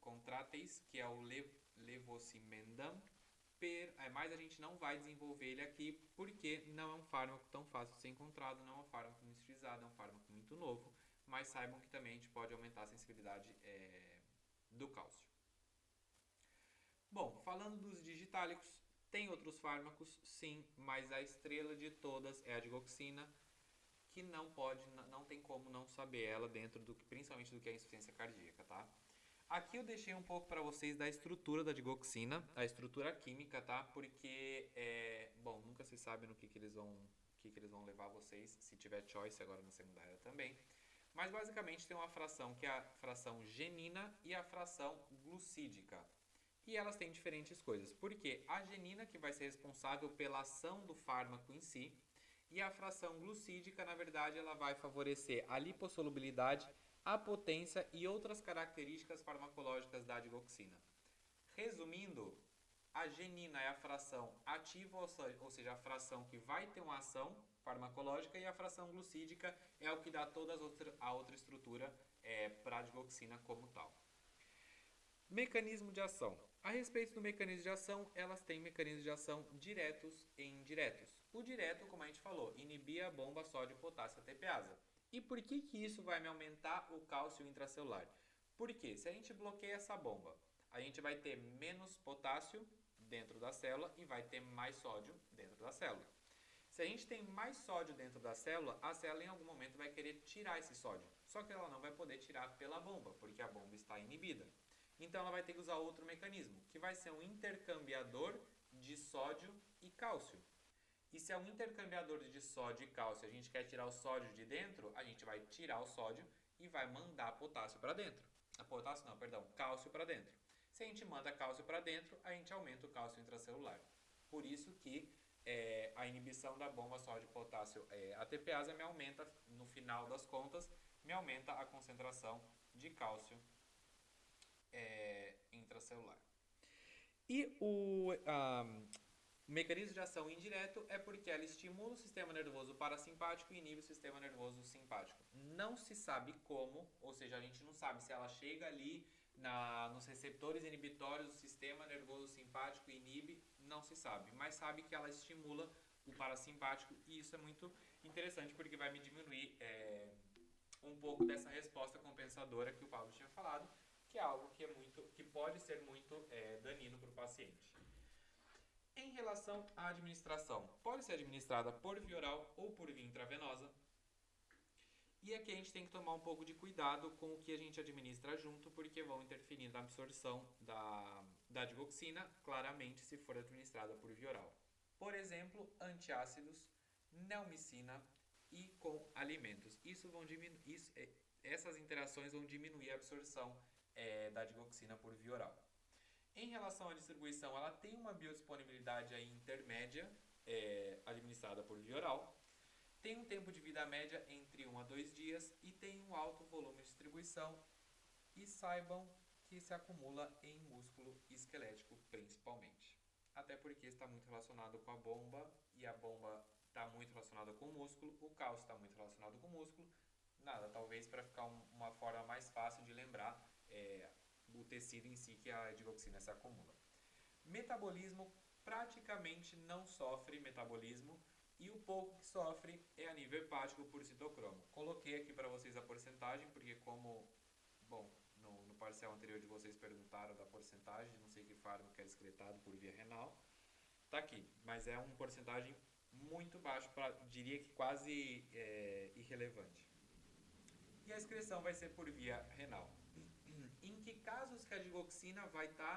contráteis, que é o levosimendan, mas a gente não vai desenvolver ele aqui porque não é um fármaco tão fácil de ser encontrado, não é um fármaco muito utilizado, é um fármaco muito novo, mas saibam que também a gente pode aumentar a sensibilidade do cálcio. Bom, falando dos digitálicos, tem outros fármacos, sim, mas a estrela de todas é a digoxina, que não tem como não saber ela principalmente do que é a insuficiência cardíaca, tá? Aqui eu deixei um pouco para vocês da estrutura da digoxina, a estrutura química, tá? Porque, nunca se sabe no que eles vão levar vocês, se tiver choice agora na secundária também. Mas basicamente tem uma fração que é a fração genina e a fração glucídica. E elas têm diferentes coisas, porque a genina que vai ser responsável pela ação do fármaco em si, e a fração glucídica, na verdade, ela vai favorecer a lipossolubilidade, a potência e outras características farmacológicas da digoxina. Resumindo, a genina é a fração ativa, ou seja, a fração que vai ter uma ação farmacológica, e a fração glucídica é o que dá toda a outra estrutura para a digoxina como tal. Mecanismo de ação. A respeito do mecanismo de ação, elas têm mecanismos de ação diretos e indiretos. O direto, como a gente falou, inibir a bomba sódio-potássio ATPase. E por que isso vai me aumentar o cálcio intracelular? Por quê? Se a gente bloqueia essa bomba, a gente vai ter menos potássio dentro da célula e vai ter mais sódio dentro da célula. Se a gente tem mais sódio dentro da célula, a célula em algum momento vai querer tirar esse sódio. Só que ela não vai poder tirar pela bomba, porque a bomba está inibida. Então ela vai ter que usar outro mecanismo, que vai ser um intercambiador de sódio e cálcio. E se é um intercambiador de sódio e cálcio, a gente quer tirar o sódio de dentro, a gente vai tirar o sódio e vai mandar potássio para dentro. Potássio não, perdão, cálcio para dentro. Se a gente manda cálcio para dentro, a gente aumenta o cálcio intracelular. Por isso que a inibição da bomba sódio-potássio ATPase me aumenta, no final das contas, me aumenta a concentração de cálcio intracelular. E o mecanismo de ação indireto é porque ela estimula o sistema nervoso parasimpático e inibe o sistema nervoso simpático. Não se sabe como, ou seja, a gente não sabe se ela chega ali nos receptores inibitórios do sistema nervoso simpático e inibe, não se sabe, mas sabe que ela estimula o parasimpático e isso é muito interessante porque vai me diminuir um pouco dessa resposta compensadora que o Pablo tinha falado, que é algo que pode ser muito danino para o paciente. Em relação à administração, pode ser administrada por via oral ou por via intravenosa. E aqui a gente tem que tomar um pouco de cuidado com o que a gente administra junto, porque vão interferir na absorção da digoxina, claramente, se for administrada por via oral. Por exemplo, antiácidos, neomicina e com alimentos. Essas interações vão diminuir a absorção da digoxina por via oral. Em relação à distribuição, ela tem uma biodisponibilidade aí intermédia, administrada por via oral. Tem um tempo de vida média entre 1 a 2 dias e tem um alto volume de distribuição. E saibam que se acumula em músculo esquelético principalmente. Até porque está muito relacionado com a bomba e a bomba está muito relacionada com o músculo, o cálcio está muito relacionado com o músculo. Nada, talvez para ficar uma forma mais fácil de lembrar o tecido em si que a digoxina se acumula. Metabolismo, praticamente não sofre metabolismo e o pouco que sofre é a nível hepático por citocromo. Coloquei aqui para vocês a porcentagem, porque no parcial anterior de vocês perguntaram da porcentagem, não sei que fármaco que era excretado por via renal, tá aqui, mas é uma porcentagem muito baixa, diria que quase irrelevante. E a excreção vai ser por via renal. Em que casos que a digoxina vai estar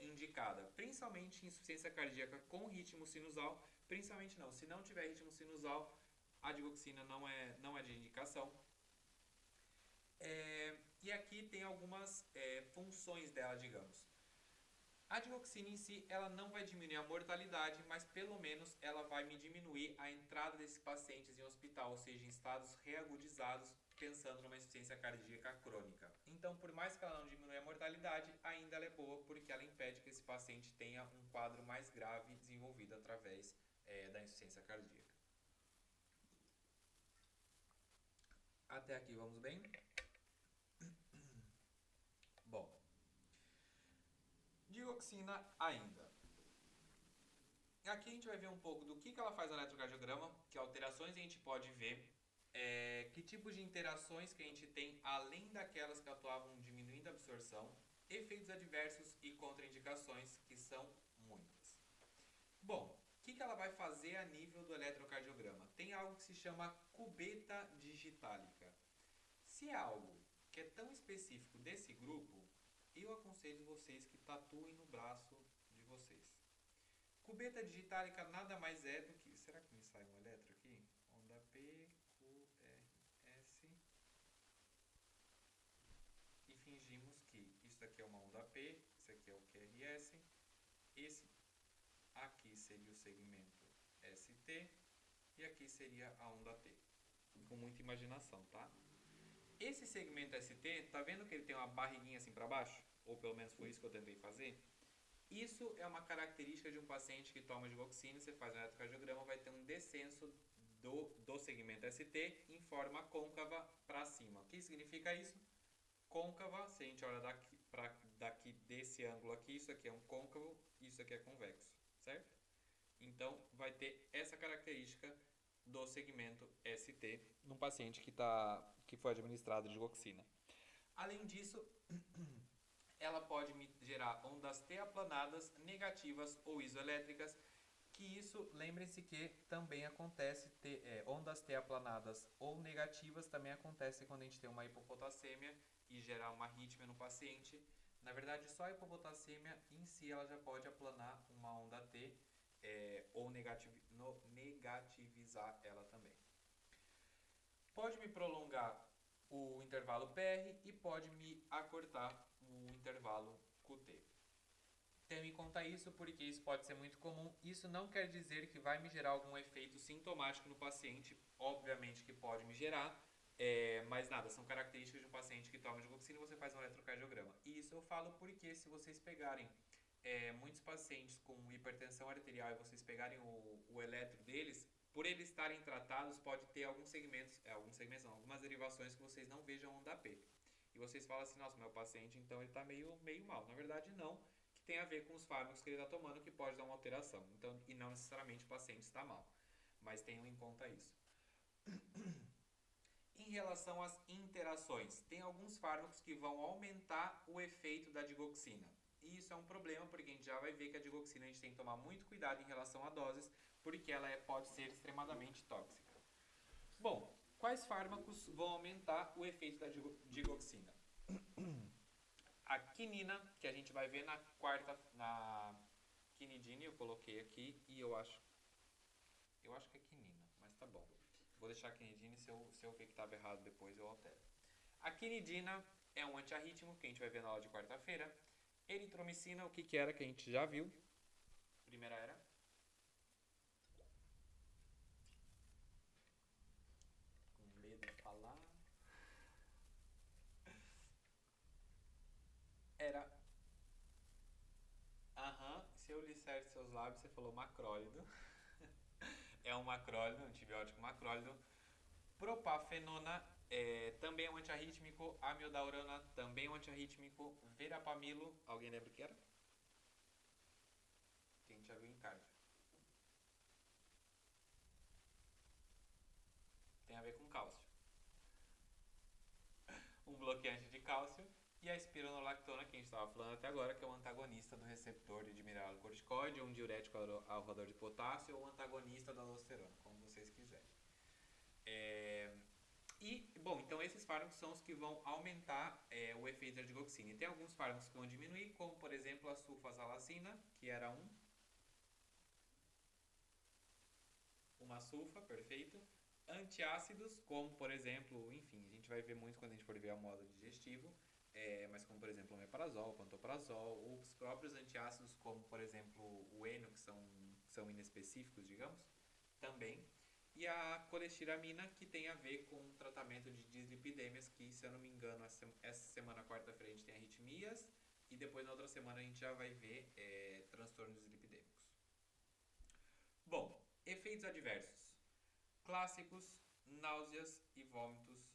indicada? Principalmente em insuficiência cardíaca com ritmo sinusal. Principalmente não, se não tiver ritmo sinusal, a digoxina não é de indicação. E aqui tem algumas funções dela, digamos. A digoxina em si, ela não vai diminuir a mortalidade, mas pelo menos ela vai me diminuir a entrada desses pacientes em hospital, ou seja, em estados reagudizados, pensando numa insuficiência cardíaca crônica. Então, por mais que ela não diminua a mortalidade, ainda ela é boa porque ela impede que esse paciente tenha um quadro mais grave desenvolvido através da insuficiência cardíaca. Até aqui vamos bem? Bom, digoxina ainda. Aqui a gente vai ver um pouco do que ela faz no eletrocardiograma, que alterações a gente pode ver, que tipos de interações que a gente tem, além daquelas que atuavam diminuindo a absorção, efeitos adversos e contraindicações, que são muitas. Bom, o que ela vai fazer a nível do eletrocardiograma? Tem algo que se chama cubeta digitálica. Se é algo que é tão específico desse grupo, eu aconselho vocês que tatuem no braço de vocês. Cubeta digitálica nada mais é do que... Será que me sai um eletro aqui? Onda P, Q, R, S. E fingimos que isso aqui é uma onda P, isso aqui é o QRS. Esse aqui seria o segmento ST e aqui seria a onda T. Com muita imaginação, tá? Esse segmento ST, tá vendo que ele tem uma barriguinha assim para baixo? Ou pelo menos foi isso que eu tentei fazer? Isso é uma característica de um paciente que toma digoxina, você faz um eletrocardiograma, vai ter um descenso do segmento ST em forma côncava para cima. O que significa isso? Côncava, se a gente olha daqui desse ângulo aqui, isso aqui é um côncavo, isso aqui é convexo, certo? Então, vai ter essa característica do segmento ST num paciente que foi administrado digoxina. Além disso, ela pode me gerar ondas T aplanadas, negativas ou isoelétricas, que isso, lembrem-se que também acontece, ondas T aplanadas ou negativas também acontecem quando a gente tem uma hipopotassêmia e gerar uma arrítmia no paciente. Na verdade, só a hipopotassêmia em si ela já pode aplanar uma onda T ou negativizar ela também. Pode me prolongar o intervalo PR e pode me acortar o intervalo QT. Tenho em conta isso porque isso pode ser muito comum. Isso não quer dizer que vai me gerar algum efeito sintomático no paciente. Obviamente que pode me gerar, mas nada, são características de um paciente que toma digoxina e você faz um eletrocardiograma. E isso eu falo porque se vocês pegarem muitos pacientes com hipertensão arterial e vocês pegarem o eletro deles, por eles estarem tratados, pode ter alguns segmentos não, algumas derivações que vocês não vejam onda P. E vocês falam assim, nossa, meu paciente então ele está meio mal. Na verdade não, que tem a ver com os fármacos que ele está tomando que pode dar uma alteração. Então, e não necessariamente o paciente está mal. Mas tenham em conta isso. Em relação às interações, tem alguns fármacos que vão aumentar o efeito da digoxina. E isso é um problema, porque a gente já vai ver que a digoxina a gente tem que tomar muito cuidado em relação a doses, porque ela pode ser extremadamente tóxica. Bom, quais fármacos vão aumentar o efeito da digoxina? A quinina, que a gente vai ver na quinidina, eu coloquei aqui, e eu acho que é quinina, mas tá bom. Vou deixar a quinidina e se eu ver que estava errado depois eu altero. A quinidina é um antiarrítmico que a gente vai ver na aula de quarta-feira. Eritromicina, o que era que a gente já viu? Primeira era. Com medo de falar. Era. Se eu lhe certo seus lábios, você falou macrólido. É um macrólido, um antibiótico macrólido. Propafenona também é um antiarrítmico. Amiodarona também é um antiarrítmico. Verapamilo, alguém lembra o que era? Que a gente já viu em cardio. Tem a ver com cálcio. Um bloqueante de cálcio. E a espironolactona, que a gente estava falando até agora, que é um antagonista do receptor de mineralocorticoide, um diurético alvador de potássio ou um antagonista da aldosterona, como vocês quiserem. Bom, então esses fármacos são os que vão aumentar o efeito da digoxina. E tem alguns fármacos que vão diminuir, como por exemplo a sulfasalazina, que era uma sulfa, perfeito. Antiácidos, como por exemplo, enfim, a gente vai ver muito quando a gente for ver a moda digestivo, mas como por exemplo o omeprazol, o pantoprazol, ou os próprios antiácidos, como por exemplo o eno, que são inespecíficos, digamos, também. E a colestiramina, que tem a ver com o tratamento de dislipidêmias, que se eu não me engano, essa semana, quarta-feira, a gente tem arritmias, e depois na outra semana a gente já vai ver transtornos dislipidêmicos. Bom, efeitos adversos. Clássicos, náuseas e vômitos,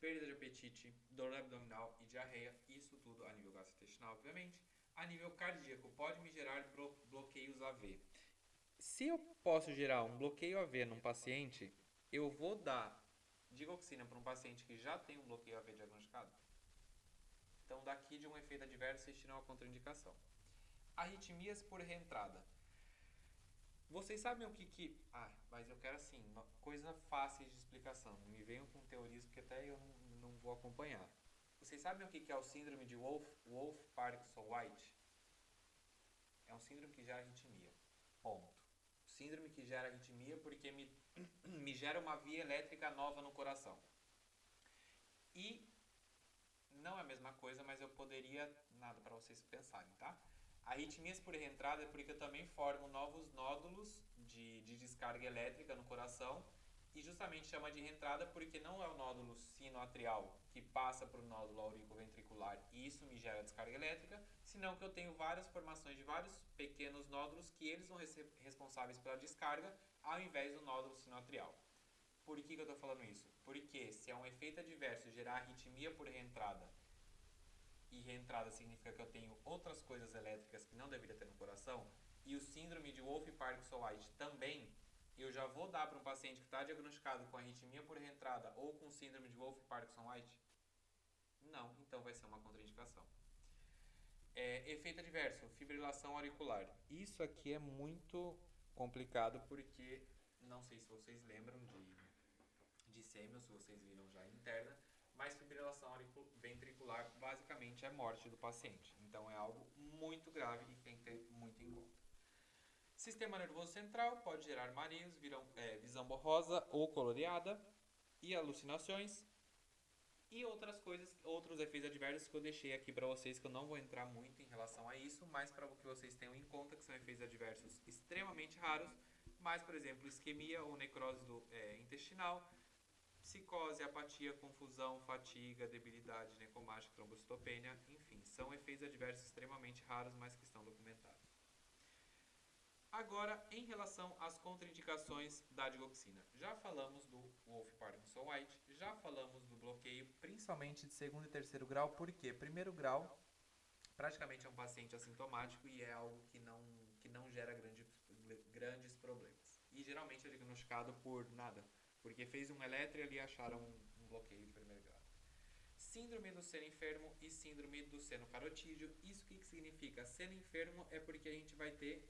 perda de apetite, dor abdominal e diarreia, isso tudo a nível gastrointestinal, obviamente. A nível cardíaco, pode me gerar bloqueios AV. Se eu posso gerar um bloqueio AV num paciente, eu vou dar digoxina para um paciente que já tem um bloqueio AV diagnosticado? Então, daqui de um efeito adverso, vocês tiram a contraindicação. Arritmias por reentrada. Vocês sabem o que... mas eu quero assim, uma coisa fácil de explicação. Não me venham com teorias, porque até eu não vou acompanhar. Vocês sabem o que é o síndrome de Wolff-Parkinson-White? É um síndrome que gera arritmia. Ponto. Síndrome que gera arritmia porque me gera uma via elétrica nova no coração. E não é a mesma coisa, mas eu poderia... Nada para vocês pensarem, tá? Arritmias por reentrada é porque eu também formo novos nódulos de descarga elétrica no coração e justamente chama de reentrada porque não é o nódulo sinoatrial que passa para o nódulo auriculoventricular e isso me gera descarga elétrica, senão que eu tenho várias formações de vários pequenos nódulos que eles são responsáveis pela descarga ao invés do nódulo sinoatrial. Por que eu estou falando isso? Porque se é um efeito adverso gerar arritmia por reentrada e reentrada significa que eu tenho outras coisas elétricas que não deveria ter no coração, e o síndrome de Wolff-Parkinson-White também, eu já vou dar para um paciente que está diagnosticado com arritmia por reentrada ou com síndrome de Wolff-Parkinson-White? Não, então vai ser uma contraindicação. Efeito adverso, fibrilação auricular. Isso aqui é muito complicado porque não sei se vocês lembram de sêmio, se vocês viram já interna, mas fibrilação ventricular basicamente é morte do paciente. Então é algo muito grave e tem que ter muito em conta. Sistema nervoso central pode gerar mareos, visão borrosa ou coloreada e alucinações. E outras coisas, outros efeitos adversos que eu deixei aqui para vocês, que eu não vou entrar muito em relação a isso, mas para que vocês tenham em conta que são efeitos adversos extremamente raros, mas, por exemplo, isquemia ou necrose intestinal, psicose, apatia, confusão, fatiga, debilidade, necromática, trombocitopenia, enfim, são efeitos adversos extremamente raros, mas que estão documentados. Agora, em relação às contraindicações da digoxina. Já falamos do Wolff-Parkinson-White, já falamos do bloqueio, principalmente de segundo e terceiro grau, porque primeiro grau praticamente é um paciente assintomático e é algo que não gera grandes problemas. E geralmente é diagnosticado por nada, porque fez um eletro e ali acharam um bloqueio de primeiro grau. Síndrome do seno enfermo e síndrome do seno carotídeo. Isso o que significa? Seno enfermo é porque a gente vai ter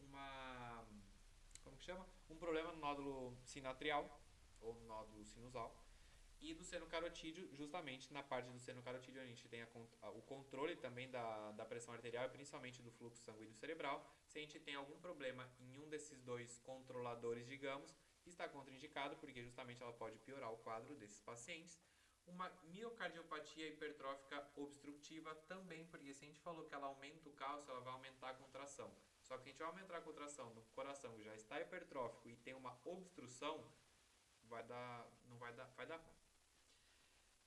um problema no nódulo sinoatrial ou no nódulo sinusal. E do seno carotídeo, justamente na parte do seno carotídeo a gente tem o controle também da pressão arterial, principalmente do fluxo sanguíneo cerebral. Se a gente tem algum problema em um desses dois controladores, digamos, está contraindicado porque justamente ela pode piorar o quadro desses pacientes. Uma miocardiopatia hipertrófica obstrutiva também, porque se a gente falou que ela aumenta o cálcio, ela vai aumentar a contração. Só que a gente vai aumentar a contração no coração que já está hipertrófico e tem uma obstrução, vai dar ruim.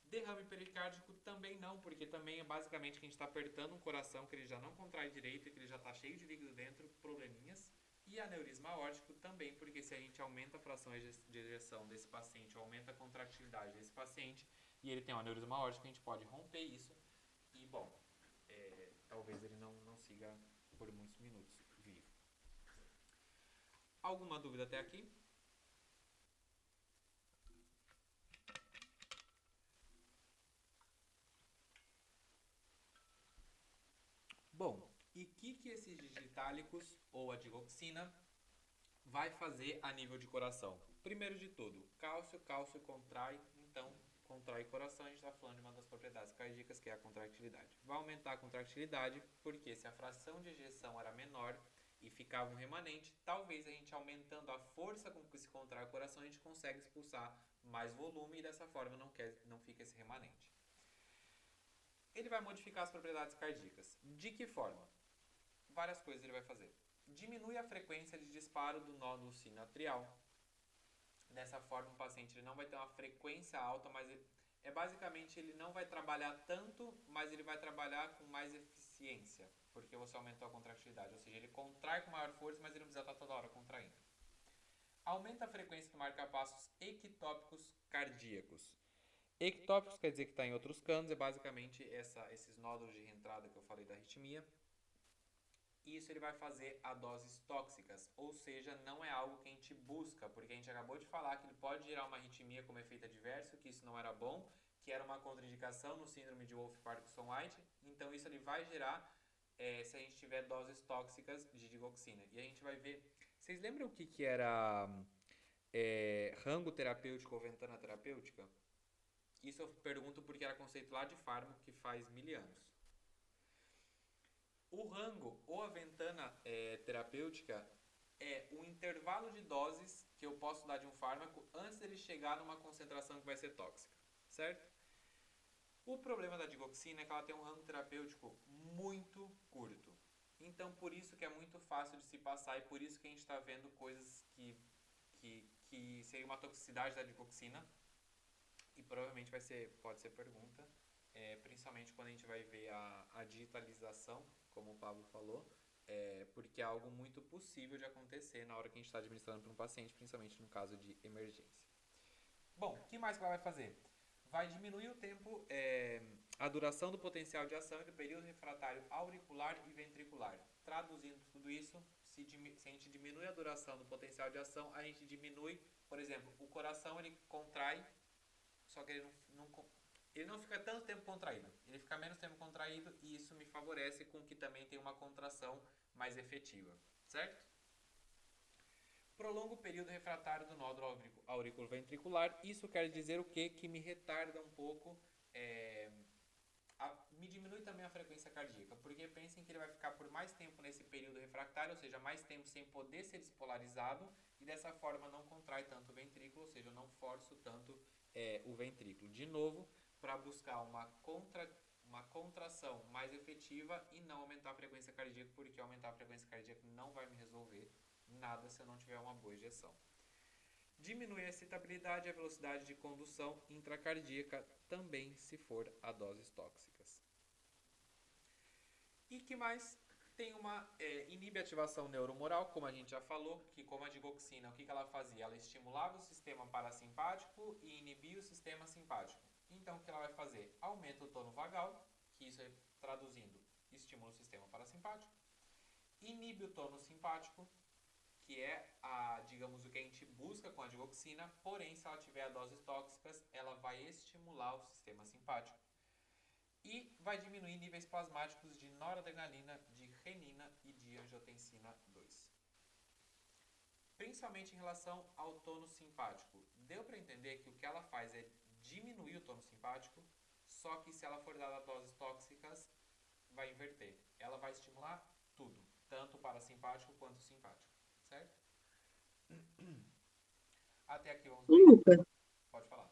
Derrame pericárdico também não, porque também é basicamente que a gente está apertando um coração que ele já não contrai direito, que ele já está cheio de líquido dentro, probleminhas. E aneurisma aórtico também, porque se a gente aumenta a fração de ejeção desse paciente, aumenta a contractilidade desse paciente, e ele tem um aneurisma aórtico, a gente pode romper isso. E, bom, talvez ele não siga por muitos minutos vivo. Alguma dúvida até aqui? Bom, e o que esses digitálicos ou a digoxina vai fazer a nível de coração? Primeiro de tudo, cálcio contrai, então contrai coração, a gente está falando de uma das propriedades cardíacas que é a contractilidade. Vai aumentar a contractilidade porque se a fração de ejeção era menor e ficava um remanente, talvez a gente aumentando a força com que se contrai o coração, a gente consegue expulsar mais volume e dessa forma não fica esse remanente. Ele vai modificar as propriedades cardíacas. De que forma? Várias coisas ele vai fazer. Diminui a frequência de disparo do nódulo sinoatrial. Dessa forma, o paciente ele não vai ter uma frequência alta, mas basicamente ele não vai trabalhar tanto, mas ele vai trabalhar com mais eficiência, porque você aumentou a contractilidade. Ou seja, ele contrai com maior força, mas ele não precisa estar toda hora contraindo. Aumenta a frequência do marca-passos ectópicos cardíacos. Ectópicos quer dizer que está em outros canos, é basicamente esses nódulos de reentrada que eu falei da arritmia. Isso ele vai fazer a doses tóxicas, ou seja, não é algo que a gente busca, porque a gente acabou de falar que ele pode gerar uma arritmia como efeito adverso, que isso não era bom, que era uma contraindicação no síndrome de Wolff-Parkinson-White, então isso ele vai gerar se a gente tiver doses tóxicas de digoxina. E a gente vai ver... Vocês lembram o que era rango terapêutico ou ventana terapêutica? Isso eu pergunto porque era conceito lá de fármaco que faz 1000 anos. O rango ou a ventana terapêutica é o intervalo de doses que eu posso dar de um fármaco antes dele chegar numa concentração que vai ser tóxica, certo? O problema da digoxina é que ela tem um rango terapêutico muito curto. Então, por isso que é muito fácil de se passar e por isso que a gente está vendo coisas que seria uma toxicidade da digoxina. E provavelmente pode ser pergunta, principalmente quando a gente vai ver a digitalização, como o Pablo falou, porque é algo muito possível de acontecer na hora que a gente está administrando para um paciente, principalmente no caso de emergência. Bom, o que mais que ela vai fazer? Vai diminuir o tempo, a duração do potencial de ação e do período refratário auricular e ventricular. Traduzindo tudo isso, se a gente diminui a duração do potencial de ação, a gente diminui, por exemplo, o coração ele contrai, só que ele ele não fica tanto tempo contraído, ele fica menos tempo contraído e isso me favorece com que também tenha uma contração mais efetiva, certo? Prolonga o período refratário do nódulo auriculoventricular. Isso quer dizer o quê? Que me retarda um pouco, me diminui também a frequência cardíaca, porque pensem que ele vai ficar por mais tempo nesse período refractário, ou seja, mais tempo sem poder ser despolarizado, e dessa forma não contrai tanto o ventrículo, ou seja, eu não forço tanto o ventrículo. De novo, para buscar uma contração mais efetiva e não aumentar a frequência cardíaca, porque aumentar a frequência cardíaca não vai me resolver nada se eu não tiver uma boa ejeção. Diminui a excitabilidade e a velocidade de condução intracardíaca também se for a doses tóxicas. E que mais? Tem inibe a ativação neuromoral, como a gente já falou, que como a digoxina, o que ela fazia? Ela estimulava o sistema parasimpático e inibia o sistema simpático. Então, o que ela vai fazer? Aumenta o tono vagal, que isso é, traduzindo, estimula o sistema parasimpático. Inibe o tono simpático, que é, digamos, o que a gente busca com a digoxina, porém, se ela tiver doses tóxicas, ela vai estimular o sistema simpático. E vai diminuir níveis plasmáticos de noradrenalina, de renina e de angiotensina 2. Principalmente em relação ao tono simpático. Deu para entender que o que ela faz é diminuir o tono simpático, só que se ela for dada doses tóxicas, vai inverter. Ela vai estimular tudo, tanto o parasimpático quanto o simpático, certo? Até aqui vamos bem? Lucas, Pode falar.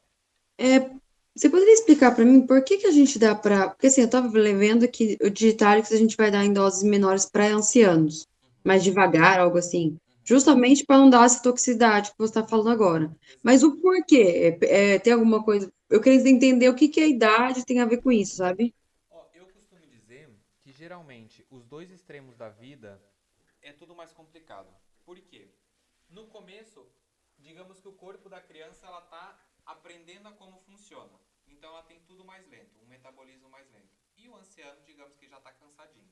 você poderia explicar para mim por que que a gente dá para. Porque assim, eu estava vendo que o Digitalix a gente vai dar em doses menores para ancianos, Uhum, mais devagar, algo assim, uhum. justamente para não dar essa toxicidade que você está falando agora. Mas Exato. o porquê? Tem alguma coisa. Eu queria entender o que que a idade tem a ver com isso, sabe? Eu costumo dizer que geralmente os dois extremos da vida é tudo mais complicado. Por quê? No começo, digamos que o corpo da criança ela está aprendendo a como funciona. Então ela tem tudo mais lento, um metabolismo mais lento. E o anciano, digamos que já está cansadinho.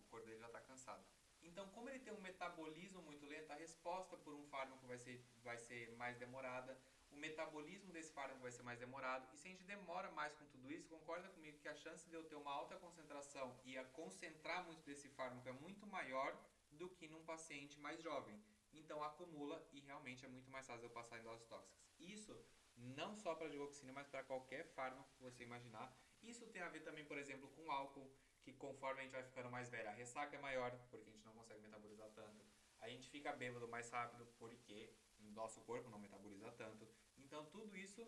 O corpo dele já está cansado. Então, como ele tem um metabolismo muito lento, a resposta por um fármaco vai ser mais demorada, o metabolismo desse fármaco vai ser mais demorado, e se a gente demora mais com tudo isso, concorda comigo que a chance de eu ter uma alta concentração e a concentrar muito desse fármaco é muito maior do que num paciente mais jovem. Então acumula e realmente é muito mais fácil eu passar em doses tóxicas. Isso não só para a digoxina, mas para qualquer fármaco que você imaginar. Isso tem a ver também, por exemplo, com álcool, que conforme a gente vai ficando mais velho, a ressaca é maior, porque a gente não consegue metabolizar tanto. A gente fica bêbado mais rápido, porque nosso corpo não metaboliza tanto. Então tudo isso,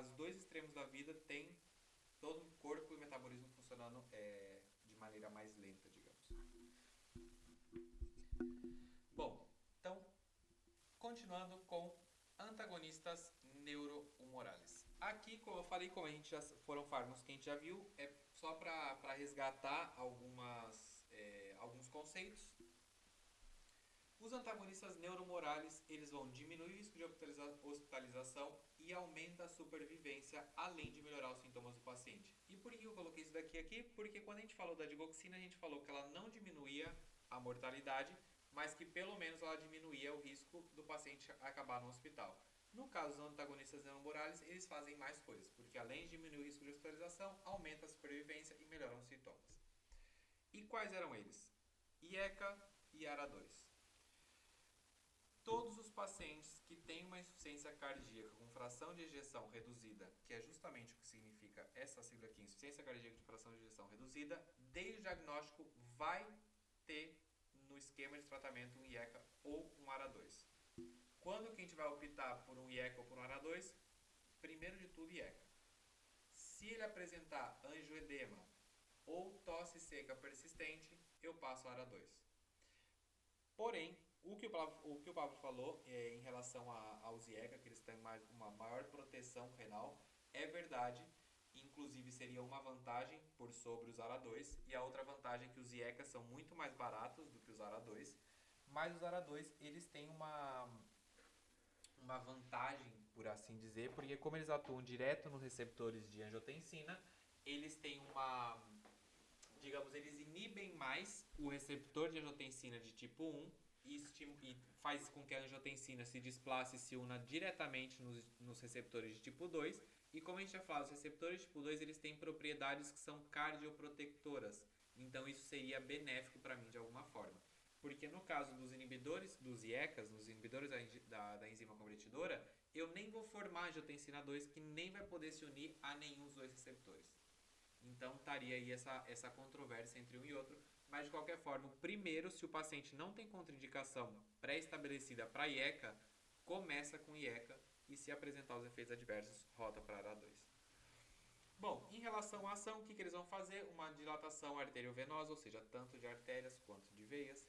os dois extremos da vida, tem todo o corpo e o metabolismo funcionando de maneira mais lenta, digamos. Bom, então, continuando com antagonistas neurohumorales. Aqui, como eu falei, como a gente já foram fármacos que a gente já viu, é só para resgatar alguns conceitos. Os antagonistas neuromorales, eles vão diminuir o risco de hospitalização e aumenta a supervivência, além de melhorar os sintomas do paciente. E por que eu coloquei isso daqui aqui? Porque quando a gente falou da digoxina, a gente falou que ela não diminuía a mortalidade, mas que pelo menos ela diminuía o risco do paciente acabar no hospital. No caso dos antagonistas neuromorales, eles fazem mais coisas, porque além de diminuir o risco de hospitalização, aumenta a supervivência e melhoram os sintomas. E quais eram eles? IECA e ARA2. Todos os pacientes que têm uma insuficiência cardíaca com fração de ejeção reduzida, que é justamente o que significa essa sigla aqui, insuficiência cardíaca de fração de ejeção reduzida, desde o diagnóstico vai ter no esquema de tratamento um IECA ou um ARA2. Quando que a gente vai optar por um IECA ou por um ARA2? Primeiro de tudo, IECA. Se ele apresentar angioedema ou tosse seca persistente, eu passo ARA2. Porém, o que o Pablo falou em relação aos IECA, que eles têm uma maior proteção renal, é verdade. Inclusive seria uma vantagem por sobre os ARA2, e a outra vantagem é que os IECA são muito mais baratos do que os ARA2, mas os ARA2 eles têm uma vantagem, por assim dizer, porque como eles atuam direto nos receptores de angiotensina, eles têm digamos, eles inibem mais o receptor de angiotensina de tipo 1, e faz com que a angiotensina se desplace e se una diretamente nos receptores de tipo 2. E como a gente já falou, os receptores de tipo 2 eles têm propriedades que são cardioprotectoras. Então isso seria benéfico para mim de alguma forma. Porque no caso dos inibidores dos IECAs, nos inibidores da enzima convertidora, eu nem vou formar angiotensina 2 que nem vai poder se unir a nenhum dos dois receptores. Então estaria aí essa controvérsia entre um e outro. Mas de qualquer forma, primeiro, se o paciente não tem contraindicação pré-estabelecida para IECA, começa com IECA e se apresentar os efeitos adversos, rota para ARA2. Bom, em relação à ação, o que eles vão fazer? Uma dilatação arteriovenosa, ou seja, tanto de artérias quanto de veias.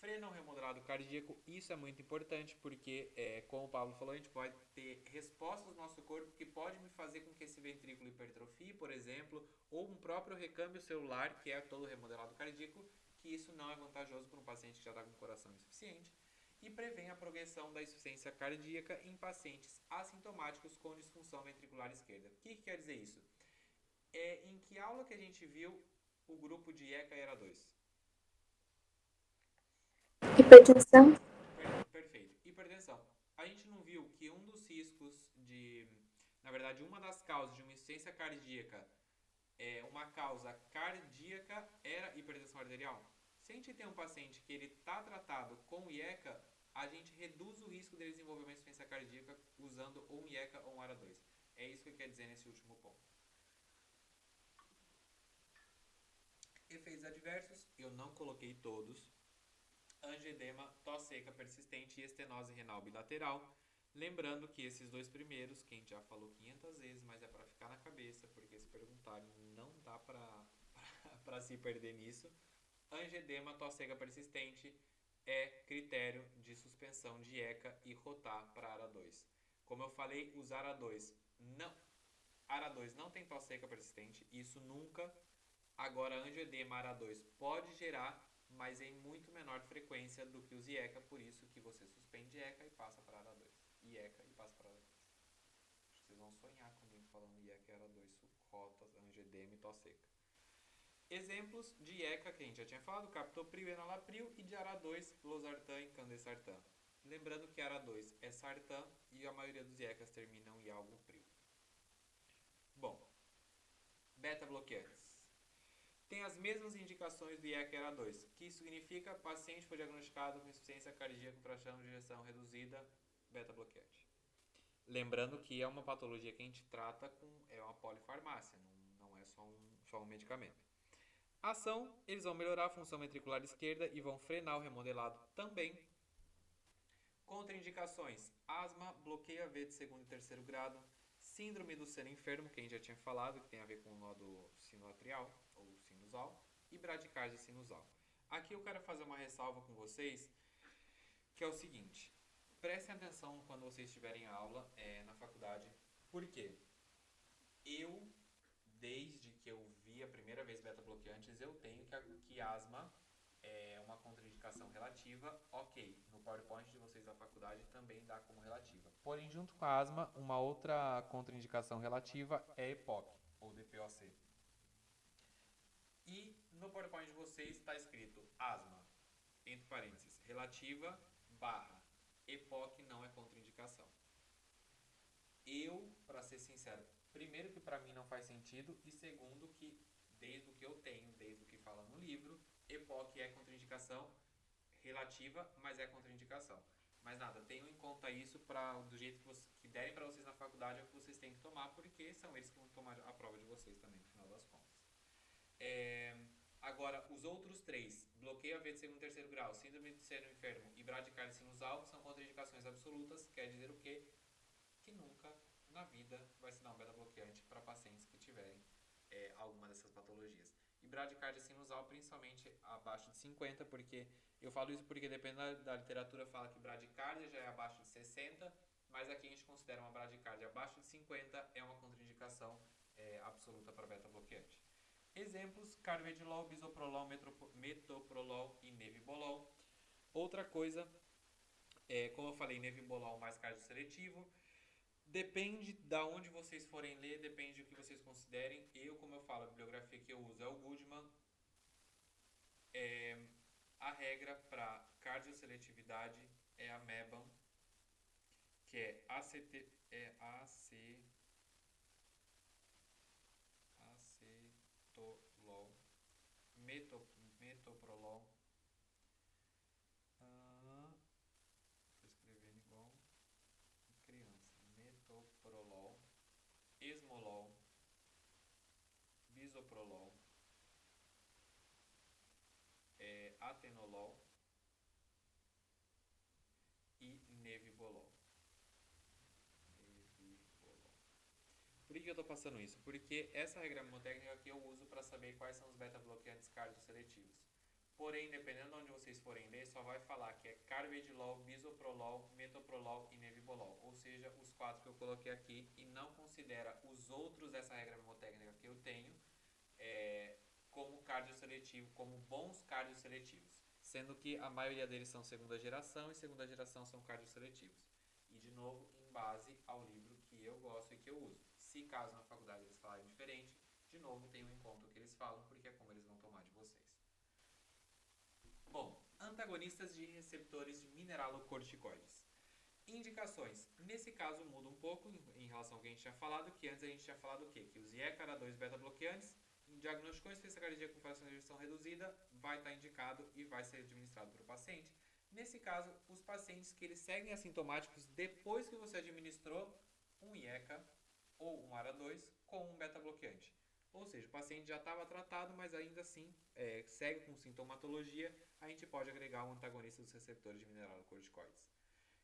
Frenam o remodelado cardíaco, isso é muito importante porque, como o Pablo falou, a gente pode ter respostas no nosso corpo que podem fazer com que esse ventrículo hipertrofie, por exemplo, ou um próprio recâmbio celular, que é todo o remodelado cardíaco, que isso não é vantajoso para um paciente que já está com o coração insuficiente, e prevém a progressão da insuficiência cardíaca em pacientes assintomáticos com disfunção ventricular esquerda. O que quer dizer isso? Em que aula que a gente viu o grupo de IECA era 2? Hipertensão. Perfeito. Hipertensão. A gente não viu que um dos riscos na verdade, uma das causas de uma insuficiência cardíaca, uma causa cardíaca era hipertensão arterial? Se a gente tem um paciente que ele está tratado com IECA, a gente reduz o risco dele desenvolver uma insuficiência cardíaca usando ou um IECA ou um ARA2. É isso que eu quero dizer nesse último ponto. Efeitos adversos, eu não coloquei todos. Angioedema, tosse seca persistente e estenose renal bilateral. Lembrando que esses dois primeiros, que a gente já falou 500 vezes, mas é para ficar na cabeça, porque se perguntarem, não dá para se perder nisso. Angioedema, tosse seca persistente é critério de suspensão de IECA e rotar para ARA2. Como eu falei, os ARA2 não tem tosse seca persistente, isso nunca. Agora, angioedema ARA2 pode gerar, mas em muito menor frequência do que os IECA, por isso que você suspende IECA e passa para ARA2. IECA e passa para ARA2. Acho que vocês vão sonhar comigo falando IECA e ARA2, rotas, angioedema e tosse seca. Exemplos de IECA que a gente já tinha falado, captopril e enalapril, e de ARA2, losartan e candesartan. Lembrando que ARA2 é sartan e a maioria dos IECAs terminam em algum pril. Bom, beta-bloqueantes. Tem as mesmas indicações do IECA e ARA2. O que isso significa? O paciente foi diagnosticado com insuficiência cardíaca com fração de ejeção reduzida, beta-bloqueante. Lembrando que é uma patologia que a gente trata é uma polifarmácia, não é só um medicamento. Ação, eles vão melhorar a função ventricular esquerda e vão frenar o remodelado também. Contraindicações, asma, bloqueio AV de segundo e terceiro grado, síndrome do seno enfermo, que a gente já tinha falado, que tem a ver com o nó do sino atrial ou sinusal, e bradicardia sinusal. Aqui eu quero fazer uma ressalva com vocês, que é o seguinte, prestem atenção quando vocês estiverem em aula na faculdade, por quê? Desde que eu vi a primeira vez beta-bloqueantes, eu tenho que asma é uma contraindicação relativa, ok, no PowerPoint de vocês da faculdade também dá como relativa. Porém, junto com a asma, uma outra contraindicação relativa é EPOC, ou DPOC. E no PowerPoint de vocês está escrito asma, entre parênteses, relativa, EPOC não é contraindicação. Para ser sincero, primeiro que para mim não faz sentido e segundo que desde o que eu tenho, desde o que fala no livro, EPOC é contraindicação relativa, mas é contraindicação. Mas nada, tenham em conta isso do jeito que derem para vocês na faculdade é o que vocês têm que tomar, porque são eles que vão tomar a prova de vocês também, no final das contas. Agora, os outros três, bloqueio AV de segundo e terceiro grau, síndrome do seno enfermo e bradicardia sinusal, são contraindicações absolutas, quer dizer o quê? Que nunca na vida vai se dar um beta-bloqueante para pacientes que tiverem alguma dessas patologias. E bradicardia sinusal, principalmente abaixo de 50, porque eu falo isso porque dependendo da literatura fala que bradicardia já é abaixo de 60, mas aqui a gente considera uma bradicardia abaixo de 50 é uma contraindicação absoluta para beta-bloqueante. Exemplos, carvedilol, bisoprolol, metoprolol e nebivolol. Outra coisa, como eu falei, nebivolol mais cardioseletivo. Depende da onde vocês forem ler, depende do que vocês considerem. Como eu falo, a bibliografia que eu uso é o Goodman. A regra para cardioseletividade é a MEBAM, que é acetolol, metoprolol, tô escrevendo igual criança, metoprolol, esmolol, bisoprolol, atenolol e nebivolol. Por que eu estou passando isso? Porque essa regra mnemotécnica aqui eu uso para saber quais são os beta-bloqueantes cardioseletivos. Porém, dependendo de onde vocês forem ler, só vai falar que é carvedilol, bisoprolol, metoprolol e nebivolol. Ou seja, os 4 que eu coloquei aqui, e não considera os outros dessa regra mnemotécnica que eu tenho como cardioseletivo, como bons cardioseletivos. Sendo que a maioria deles são segunda geração e segunda geração são cardioseletivos. E de novo, em base ao livro que eu gosto e que eu uso. Se caso na faculdade eles falarem diferente, de novo tenham em conta o que eles falam, porque é como eles vão tomar de vocês. Bom, antagonistas de receptores de mineralocorticoides. Indicações. Nesse caso muda um pouco em relação ao que a gente tinha falado, que antes a gente tinha falado o quê? Que os IECA-2 beta-bloqueantes, em diagnóstico com insuficiência cardíaca com fração de ejeção reduzida, vai estar indicado e vai ser administrado para o paciente. Nesse caso, os pacientes que eles seguem assintomáticos depois que você administrou um IECA ou um ARA2 com um beta-bloqueante. Ou seja, o paciente já estava tratado, mas ainda assim segue com sintomatologia, a gente pode agregar um antagonista dos receptores de mineralocorticoides.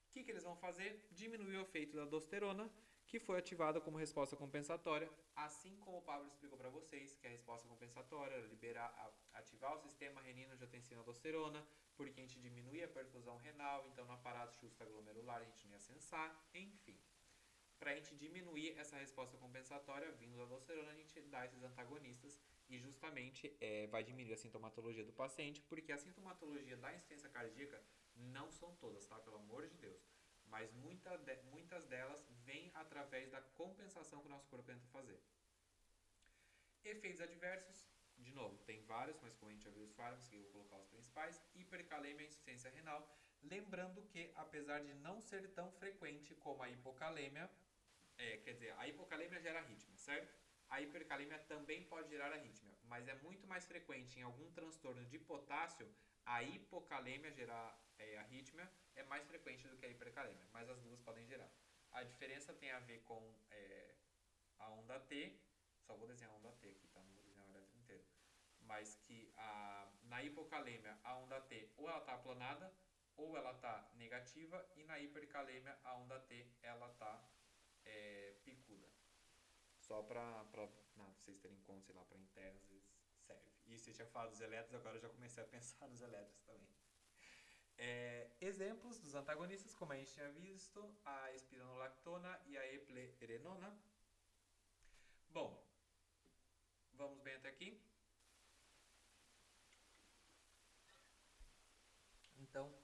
O que eles vão fazer? Diminuir o efeito da aldosterona, que foi ativada como resposta compensatória, assim como o Pablo explicou para vocês, que a resposta compensatória era ativar o sistema renina-angiotensina-aldosterona, porque a gente diminui a perfusão renal, então no aparato justo-glomerular a gente não ia sensar, enfim. Para a gente diminuir essa resposta compensatória vindo da aldosterona, a gente dá esses antagonistas e justamente vai diminuir a sintomatologia do paciente, porque a sintomatologia da insuficiência cardíaca não são todas, tá? Pelo amor de Deus. Mas muitas delas vêm através da compensação que o nosso corpo tenta fazer. Efeitos adversos, de novo, tem vários, mas como a gente já viu os fármacos, que eu vou colocar os principais. Hipercalemia e insuficiência renal. Lembrando que, apesar de não ser tão frequente como a hipocalêmia, a hipocalêmia gera arrítmia, certo? A hipercalemia também pode gerar arrítmia, mas é muito mais frequente em algum transtorno de potássio a hipocalêmia gerar arrítmia, é mais frequente do que a hipercalemia, mas as duas podem gerar. A diferença tem a ver com a onda T, só vou desenhar a onda T aqui, tá? Não vou desenhar o elétron inteiro. Mas que na hipocalêmia a onda T ou ela está aplanada ou ela está negativa, e na hipercalêmia a onda T ela está picuda. Só para vocês terem conta, sei lá, para internos serve. E você tinha falado dos elétrons, agora eu já comecei a pensar nos elétrons também. Exemplos dos antagonistas, como a gente tinha visto, a espironolactona e a eplerenona. Bom, vamos bem até aqui? Então,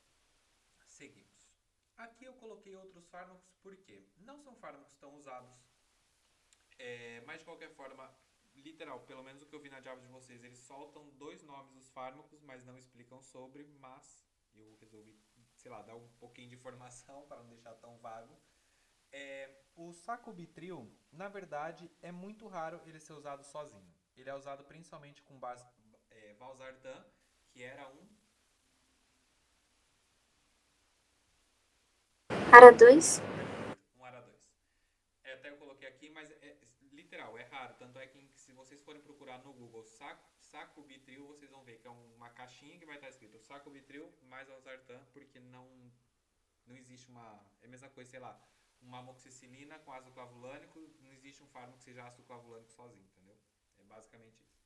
seguimos. Aqui eu coloquei outros fármacos, porque não são fármacos tão usados, mas de qualquer forma, literal, pelo menos o que eu vi na Java de vocês, eles soltam 2 nomes dos fármacos, mas não explicam sobre, mas eu resolvi, sei lá, dar um pouquinho de informação para não deixar tão vago. O sacubitril, na verdade, é muito raro ele ser usado sozinho. Ele é usado principalmente com valsartan, que era um ARA2, um ARA2. Até eu coloquei aqui, mas literal, é raro. Tanto é que se vocês forem procurar no Google sacubitril, vocês vão ver que é uma caixinha que vai estar escrito sacubitril mais valsartan, porque não existe é a mesma coisa, sei lá, uma amoxicilina com ácido clavulânico, não existe um fármaco que seja ácido clavulânico sozinho, entendeu? É basicamente isso.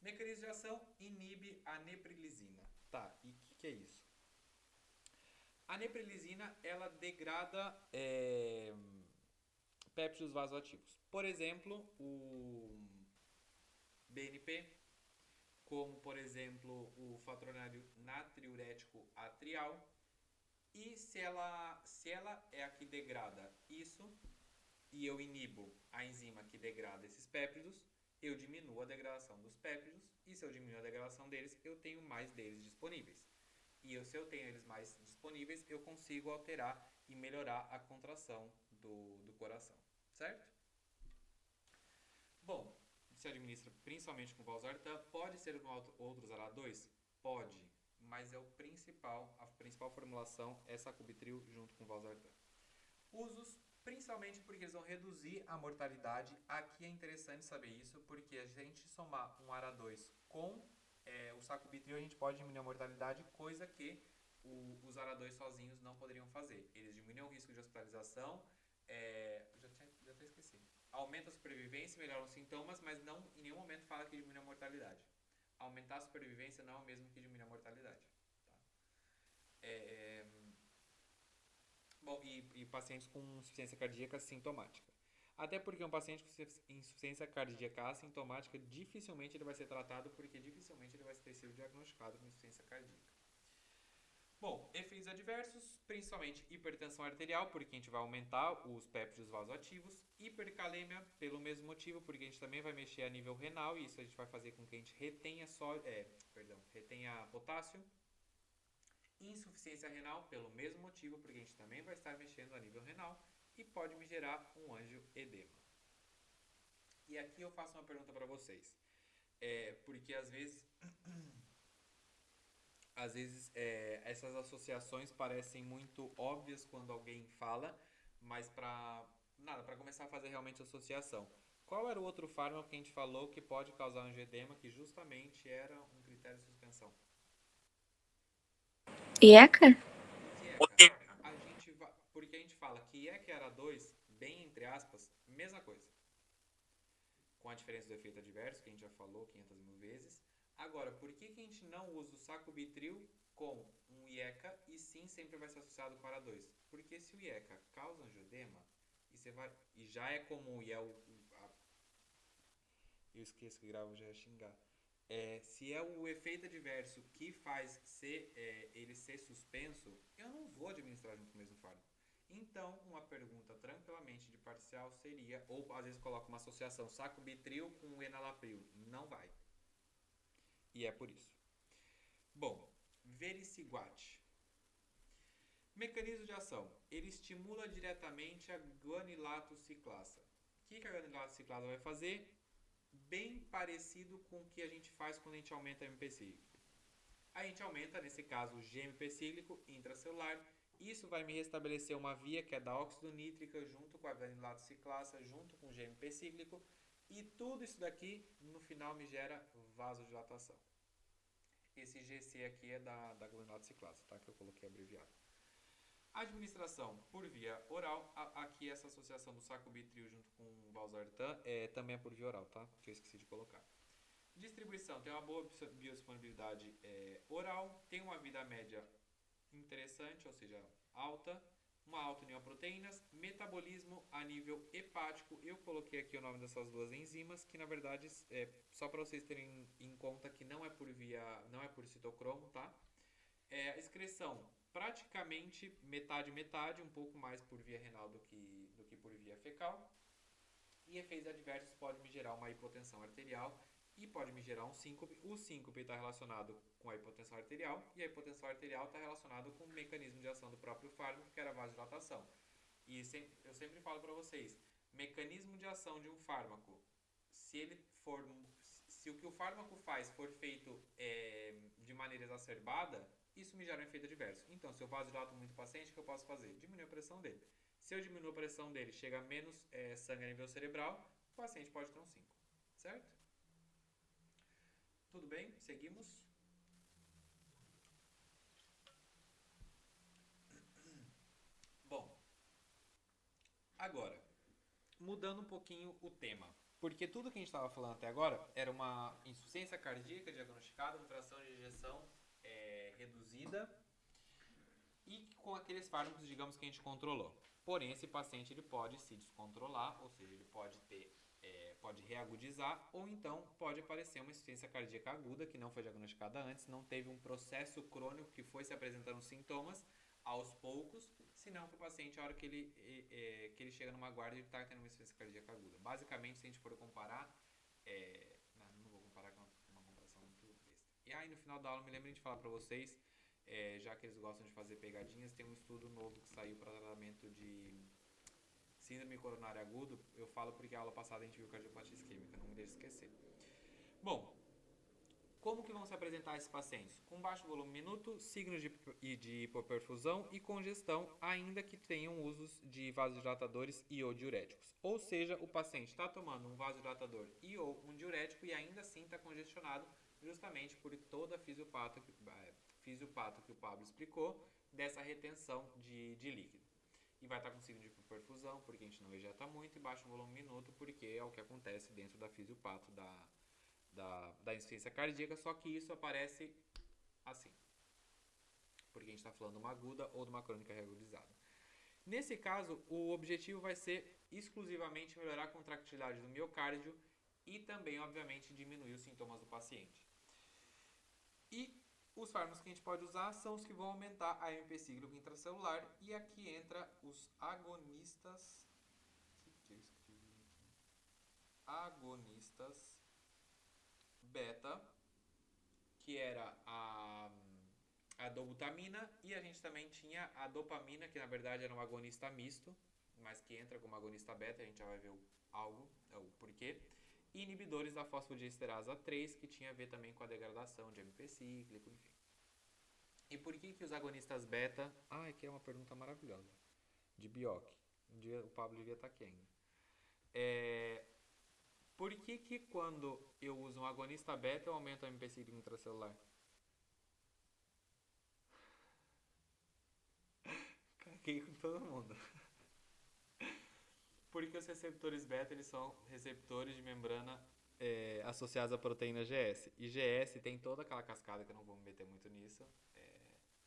Mecanismo de ação, inibe a neprilizina. Tá, e o que é isso? A neprilizina, ela degrada péptidos vasoativos. Por exemplo, o BNP, como por exemplo o fator natriurético atrial. E se ela é a que degrada isso, e eu inibo a enzima que degrada esses péptidos, eu diminuo a degradação dos péptidos, e se eu diminuo a degradação deles, eu tenho mais deles disponíveis. se eu tenho eles mais disponíveis, eu consigo alterar e melhorar a contração do coração, certo? Bom, se administra principalmente com valsartan, pode ser com outros ARA2? Pode, mas a principal formulação é sacubitril junto com valsartan. Usos, principalmente porque eles vão reduzir a mortalidade. Aqui é interessante saber isso, porque a gente somar um ARA2 com o sacubitril, a gente pode diminuir a mortalidade, coisa que os ARA2 sozinhos não poderiam fazer. Eles diminuem o risco de hospitalização, já até esqueci. Aumenta a sobrevivência e melhora os sintomas, mas não em nenhum momento fala que diminui a mortalidade. Aumentar a sobrevivência não é o mesmo que diminuir a mortalidade. Tá? Bom, e pacientes com insuficiência cardíaca sintomática. Até porque um paciente com insuficiência cardíaca assintomática, dificilmente ele vai ser tratado, porque dificilmente ele vai ter sido diagnosticado com insuficiência cardíaca. Bom, efeitos adversos, principalmente hipertensão arterial, porque a gente vai aumentar os péptidos vasoativos. Hipercalêmia, pelo mesmo motivo, porque a gente também vai mexer a nível renal, e isso a gente vai fazer com que a gente retenha potássio. Insuficiência renal, pelo mesmo motivo, porque a gente também vai estar mexendo a nível renal e pode me gerar um angioedema. E aqui eu faço uma pergunta para vocês, porque às vezes essas associações parecem muito óbvias quando alguém fala, mas para começar a fazer realmente associação. Qual era o outro fármaco que a gente falou que pode causar angioedema, que justamente era um critério de suspensão? IECA? Porque a gente fala que IECA era 2, bem entre aspas, mesma coisa. Com a diferença do efeito adverso, que a gente já falou 500 mil vezes. Agora, por que a gente não usa o sacubitril com um IECA e sim sempre vai ser associado com ARA2? Porque se o IECA causa angioedema, e já é comum, e eu esqueço que gravo, já ia xingar. Se é o efeito adverso que faz ele ser suspenso, eu não vou administrar junto com o mesmo fármaco. Então, uma pergunta tranquilamente de parcial seria, ou às vezes coloca uma associação sacubitril com enalapril. Não vai. E é por isso. Bom, vericiguat. Mecanismo de ação. Ele estimula diretamente a guanilato ciclasa. O que a guanilato ciclasa vai fazer? Bem parecido com o que a gente faz quando a gente aumenta o MP cíclico. A gente aumenta, nesse caso, o GMP cíclico intracelular. Isso vai me restabelecer uma via que é da óxido nítrica junto com a guanilato ciclasa, junto com o GMP cíclico. E tudo isso daqui, no final, me gera vasodilatação. Esse GC aqui é da guanilato ciclasa, tá? Que eu coloquei abreviado. Administração por via oral, aqui essa associação do sacubitril junto com o valsartan também é por via oral, tá? Que eu esqueci de colocar. Distribuição, tem uma boa biodisponibilidade oral, tem uma vida média interessante, ou seja, alta, uma alta em neoproteínas, metabolismo a nível hepático. Eu coloquei aqui o nome dessas duas enzimas, que na verdade só para vocês terem em conta que não é por citocromo, tá? Excreção praticamente metade, um pouco mais por via renal do que por via fecal. E efeitos adversos pode me gerar uma hipotensão arterial e pode me gerar um síncope. O síncope está relacionado com a hipotensão arterial e a hipotensão arterial está relacionado com o mecanismo de ação do próprio fármaco, que era a vasodilatação. E eu sempre falo para vocês, mecanismo de ação de um fármaco, se o que o fármaco faz for feito de maneira exacerbada, isso me gera um efeito adverso. Então, se eu vasodilato muito o paciente, o que eu posso fazer? Diminuir a pressão dele. Se eu diminuo a pressão dele, chega a menos sangue a nível cerebral, o paciente pode ter um síncope. Certo? Tudo bem? Seguimos? Bom, agora, mudando um pouquinho o tema. Porque tudo que a gente estava falando até agora era uma insuficiência cardíaca diagnosticada com fração de ejeção reduzida e com aqueles fármacos, digamos, que a gente controlou. Porém, esse paciente ele pode se descontrolar, ou seja, ele pode reagudizar, ou então pode aparecer uma insuficiência cardíaca aguda que não foi diagnosticada antes, não teve um processo crônico que foi se apresentando sintomas aos poucos, senão que o paciente, a hora que ele chega numa guarda, ele está tendo uma insuficiência cardíaca aguda. Basicamente, se a gente for comparar, não vou comparar com uma comparação muito besta. E aí, no final da aula, me lembrem de falar para vocês já que eles gostam de fazer pegadinhas, tem um estudo novo que saiu para tratamento de síndrome coronária agudo. Eu falo porque a aula passada a gente viu cardiopatia isquêmica, não me deixe esquecer. Bom, como que vão se apresentar esses pacientes? Com baixo volume minuto, signos de hipoperfusão e congestão, ainda que tenham usos de vasodilatadores e ou diuréticos. Ou seja, o paciente está tomando um vasodilatador e ou um diurético e ainda assim está congestionado, justamente por toda a fisiopato que o Pablo explicou, dessa retenção de líquido. E vai estar com signo de hipoperfusão, porque a gente não ejeta muito, e baixo volume minuto, porque é o que acontece dentro da fisiopato da insuficiência cardíaca, só que isso aparece assim, porque a gente está falando de uma aguda ou de uma crônica reagudizada. Nesse caso, o objetivo vai ser exclusivamente melhorar a contractilidade do miocárdio e também, obviamente, diminuir os sintomas do paciente. E os fármacos que a gente pode usar são os que vão aumentar a AMP cíclico intracelular, e aqui entra os agonistas. Agonistas beta, que era a dobutamina, e a gente também tinha a dopamina, que na verdade era um agonista misto, mas que entra como agonista beta, a gente já vai ver o porquê. E inibidores da fosfodiesterasa 3, que tinha a ver também com a degradação de AMP cíclico, enfim. E por que os agonistas beta... aqui é uma pergunta maravilhosa, de Bioc. Um dia o Pablo devia estar aqui ainda. Por que quando eu uso um agonista beta eu aumento a AMP cíclico intracelular? Caguei com todo mundo. Porque os receptores beta, eles são receptores de membrana associados à proteína GS. E GS tem toda aquela cascada, que eu não vou me meter muito nisso,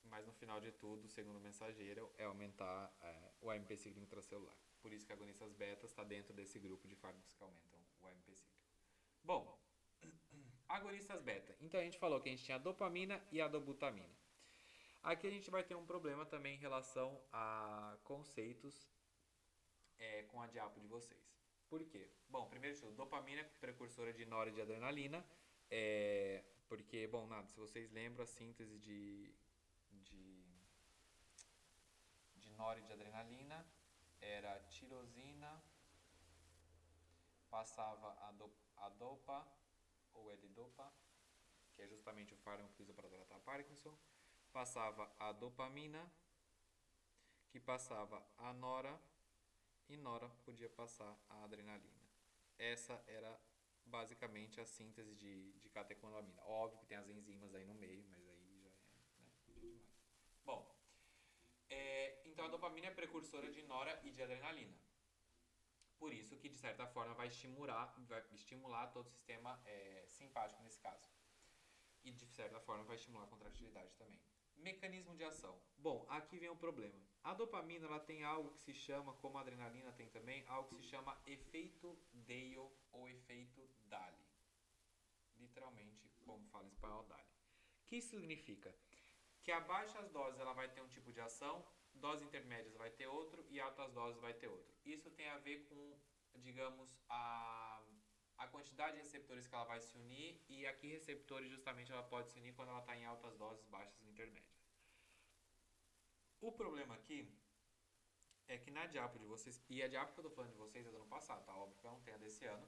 mas no final de tudo, segundo o mensageiro, é aumentar o AMP cíclico intracelular. Por isso que agonistas beta está dentro desse grupo de fármacos que aumentam o AMP cíclico. Bom, agonistas beta. Então a gente falou que a gente tinha a dopamina e a dobutamina. Aqui a gente vai ter um problema também em relação a conceitos com a diapo de vocês. Por quê? Bom, primeiro de tudo, dopamina é precursora de noradrenalina, porque, bom, se vocês lembram, a síntese de noradrenalina era tirosina, passava a dopa, ou L-dopa, que é justamente o fármaco que usa para tratar Parkinson, passava a dopamina, que passava a nora, e nora podia passar a adrenalina. Essa era basicamente a síntese de catecolamina. Óbvio que tem as enzimas aí no meio, mas aí já pedir demais. Bom, então a dopamina é precursora de nora e de adrenalina. Por isso que, de certa forma, vai estimular todo o sistema simpático nesse caso. E, de certa forma, vai estimular a contractilidade também. Mecanismo de ação. Bom, aqui vem o problema. A dopamina ela tem algo que se chama, como a adrenalina tem também, algo que se chama efeito Dale ou efeito Dali. Literalmente, como fala em espanhol, Dali. O que isso significa? Que a baixas doses ela vai ter um tipo de ação, doses intermédias vai ter outro e altas doses vai ter outro. Isso tem a ver com, digamos, a quantidade de receptores que ela vai se unir, e aqui receptores justamente ela pode se unir quando ela está em altas doses, baixas ou intermédias. O problema aqui é que na diapo de vocês, e a diapo que eu estou falando de vocês é do ano passado, tá? Óbvio que eu não tenho a desse ano,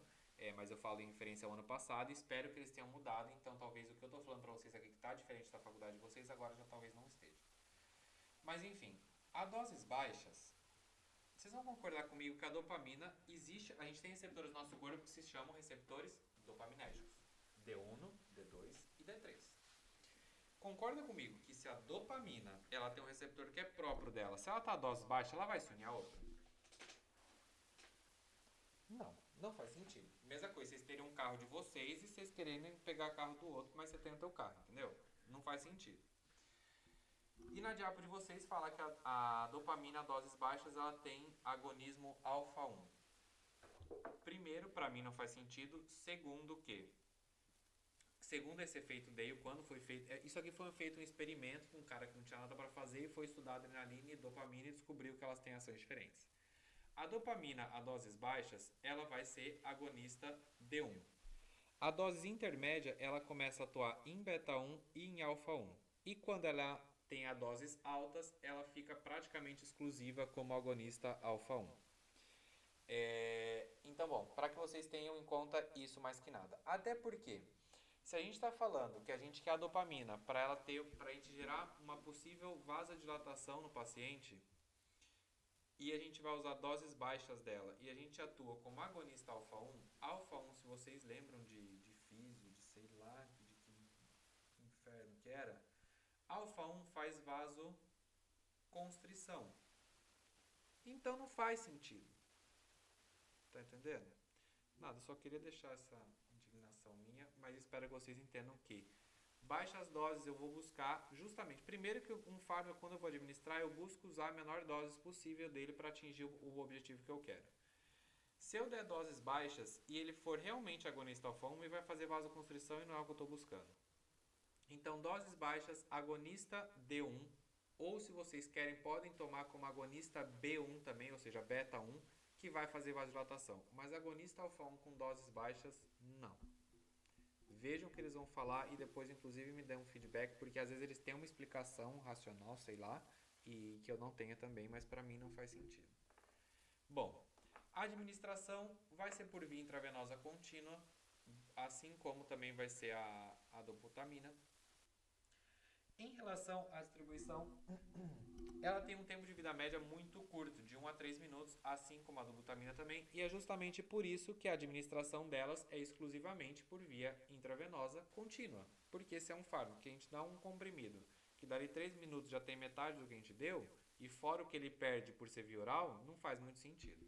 mas eu falo em referência ao ano passado e espero que eles tenham mudado, então talvez o que eu estou falando para vocês aqui que está diferente da faculdade de vocês, agora já talvez não esteja. Mas enfim, a doses baixas, vocês vão concordar comigo que a dopamina existe, a gente tem receptores no nosso corpo que se chamam receptores dopaminérgicos, D1, D2 e D3. Concorda comigo que se a dopamina ela tem um receptor que é próprio dela, se ela está a dose baixa, ela vai se unir a outra? Não faz sentido. Mesma coisa, vocês terem um carro de vocês e vocês quererem pegar o carro do outro, mas você tem o teu carro, entendeu? Não faz sentido. E na diapo de vocês fala que a dopamina a doses baixas ela tem agonismo alfa 1. Primeiro, para mim não faz sentido. Segundo esse efeito Dale, quando foi feito... Isso aqui foi feito um experimento com um cara que não tinha nada para fazer e foi estudar adrenalina e dopamina e descobriu que elas têm ações diferentes. A dopamina a doses baixas, ela vai ser agonista D1. A dose intermédia, ela começa a atuar em beta 1 e em alfa 1. E quando ela tenha doses altas, ela fica praticamente exclusiva como agonista alfa-1. Então, bom, para que vocês tenham em conta isso mais que nada. Até porque, se a gente está falando que a gente quer a dopamina para a gente gerar uma possível vasodilatação no paciente, e a gente vai usar doses baixas dela, e a gente atua como agonista alfa-1, se vocês lembram de físio, de sei lá, de que inferno que era, alfa-1 faz vasoconstrição. Então não faz sentido. Tá entendendo? Nada, só queria deixar essa indignação minha, mas espero que vocês entendam que baixas doses eu vou buscar justamente, primeiro que um fármaco, quando eu vou administrar, eu busco usar a menor dose possível dele para atingir o objetivo que eu quero. Se eu der doses baixas e ele for realmente agonista alfa-1, ele vai fazer vasoconstrição e não é o que eu estou buscando. Então, doses baixas, agonista D1, ou se vocês querem, podem tomar como agonista B1 também, ou seja, beta-1, que vai fazer vasodilatação. Mas agonista alfa-1 com doses baixas, não. Vejam o que eles vão falar e depois, inclusive, me dêem um feedback, porque às vezes eles têm uma explicação racional, sei lá, e que eu não tenha também, mas para mim não faz sentido. Bom, a administração vai ser por via intravenosa contínua, assim como também vai ser a dobutamina. Em relação à distribuição, ela tem um tempo de vida média muito curto, de 1 a 3 minutos, assim como a dobutamina também, e é justamente por isso que a administração delas é exclusivamente por via intravenosa contínua, porque esse é um fármaco que a gente dá um comprimido, que dali 3 minutos já tem metade do que a gente deu, e fora o que ele perde por ser via oral, não faz muito sentido.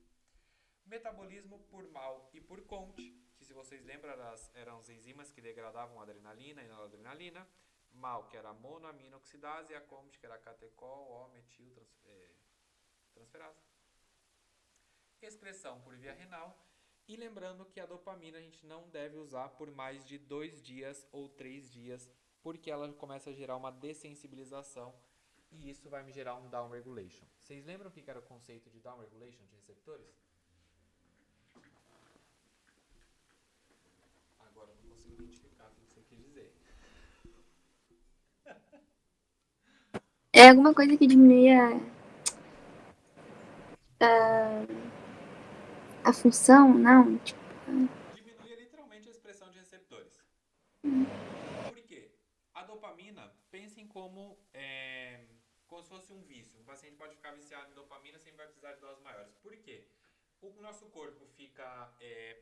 Metabolismo por MAO e por CONT, que se vocês lembram eram as enzimas que degradavam a adrenalina e noradrenalina, MAO, que era a monoaminoxidase, e a COMT, que era a catecol, O-metil transferase. Excreção por via renal. E lembrando que a dopamina a gente não deve usar por mais de 2 dias ou 3 dias, porque ela começa a gerar uma dessensibilização e isso vai me gerar um downregulation. Vocês lembram o que era o conceito de downregulation de receptores? Agora eu não consigo identificar o que você quis dizer. É alguma coisa que diminui a função, não? Tipo, Diminui literalmente a expressão de receptores. Por quê? A dopamina, pensem como se fosse um vício. Um paciente pode ficar viciado em dopamina sem vai precisar de doses maiores. Por quê? O nosso corpo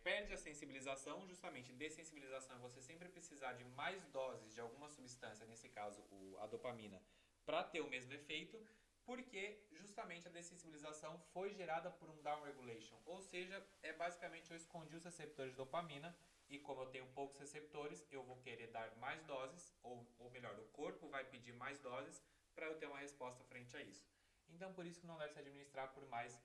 perde a sensibilização, justamente dessensibilização é você sempre precisar de mais doses de alguma substância, nesse caso a dopamina, para ter o mesmo efeito, porque justamente a dessensibilização foi gerada por um downregulation, ou seja, basicamente eu escondi os receptores de dopamina e como eu tenho poucos receptores, eu vou querer dar mais doses, ou melhor, o corpo vai pedir mais doses para eu ter uma resposta frente a isso. Então, por isso que não deve se administrar por mais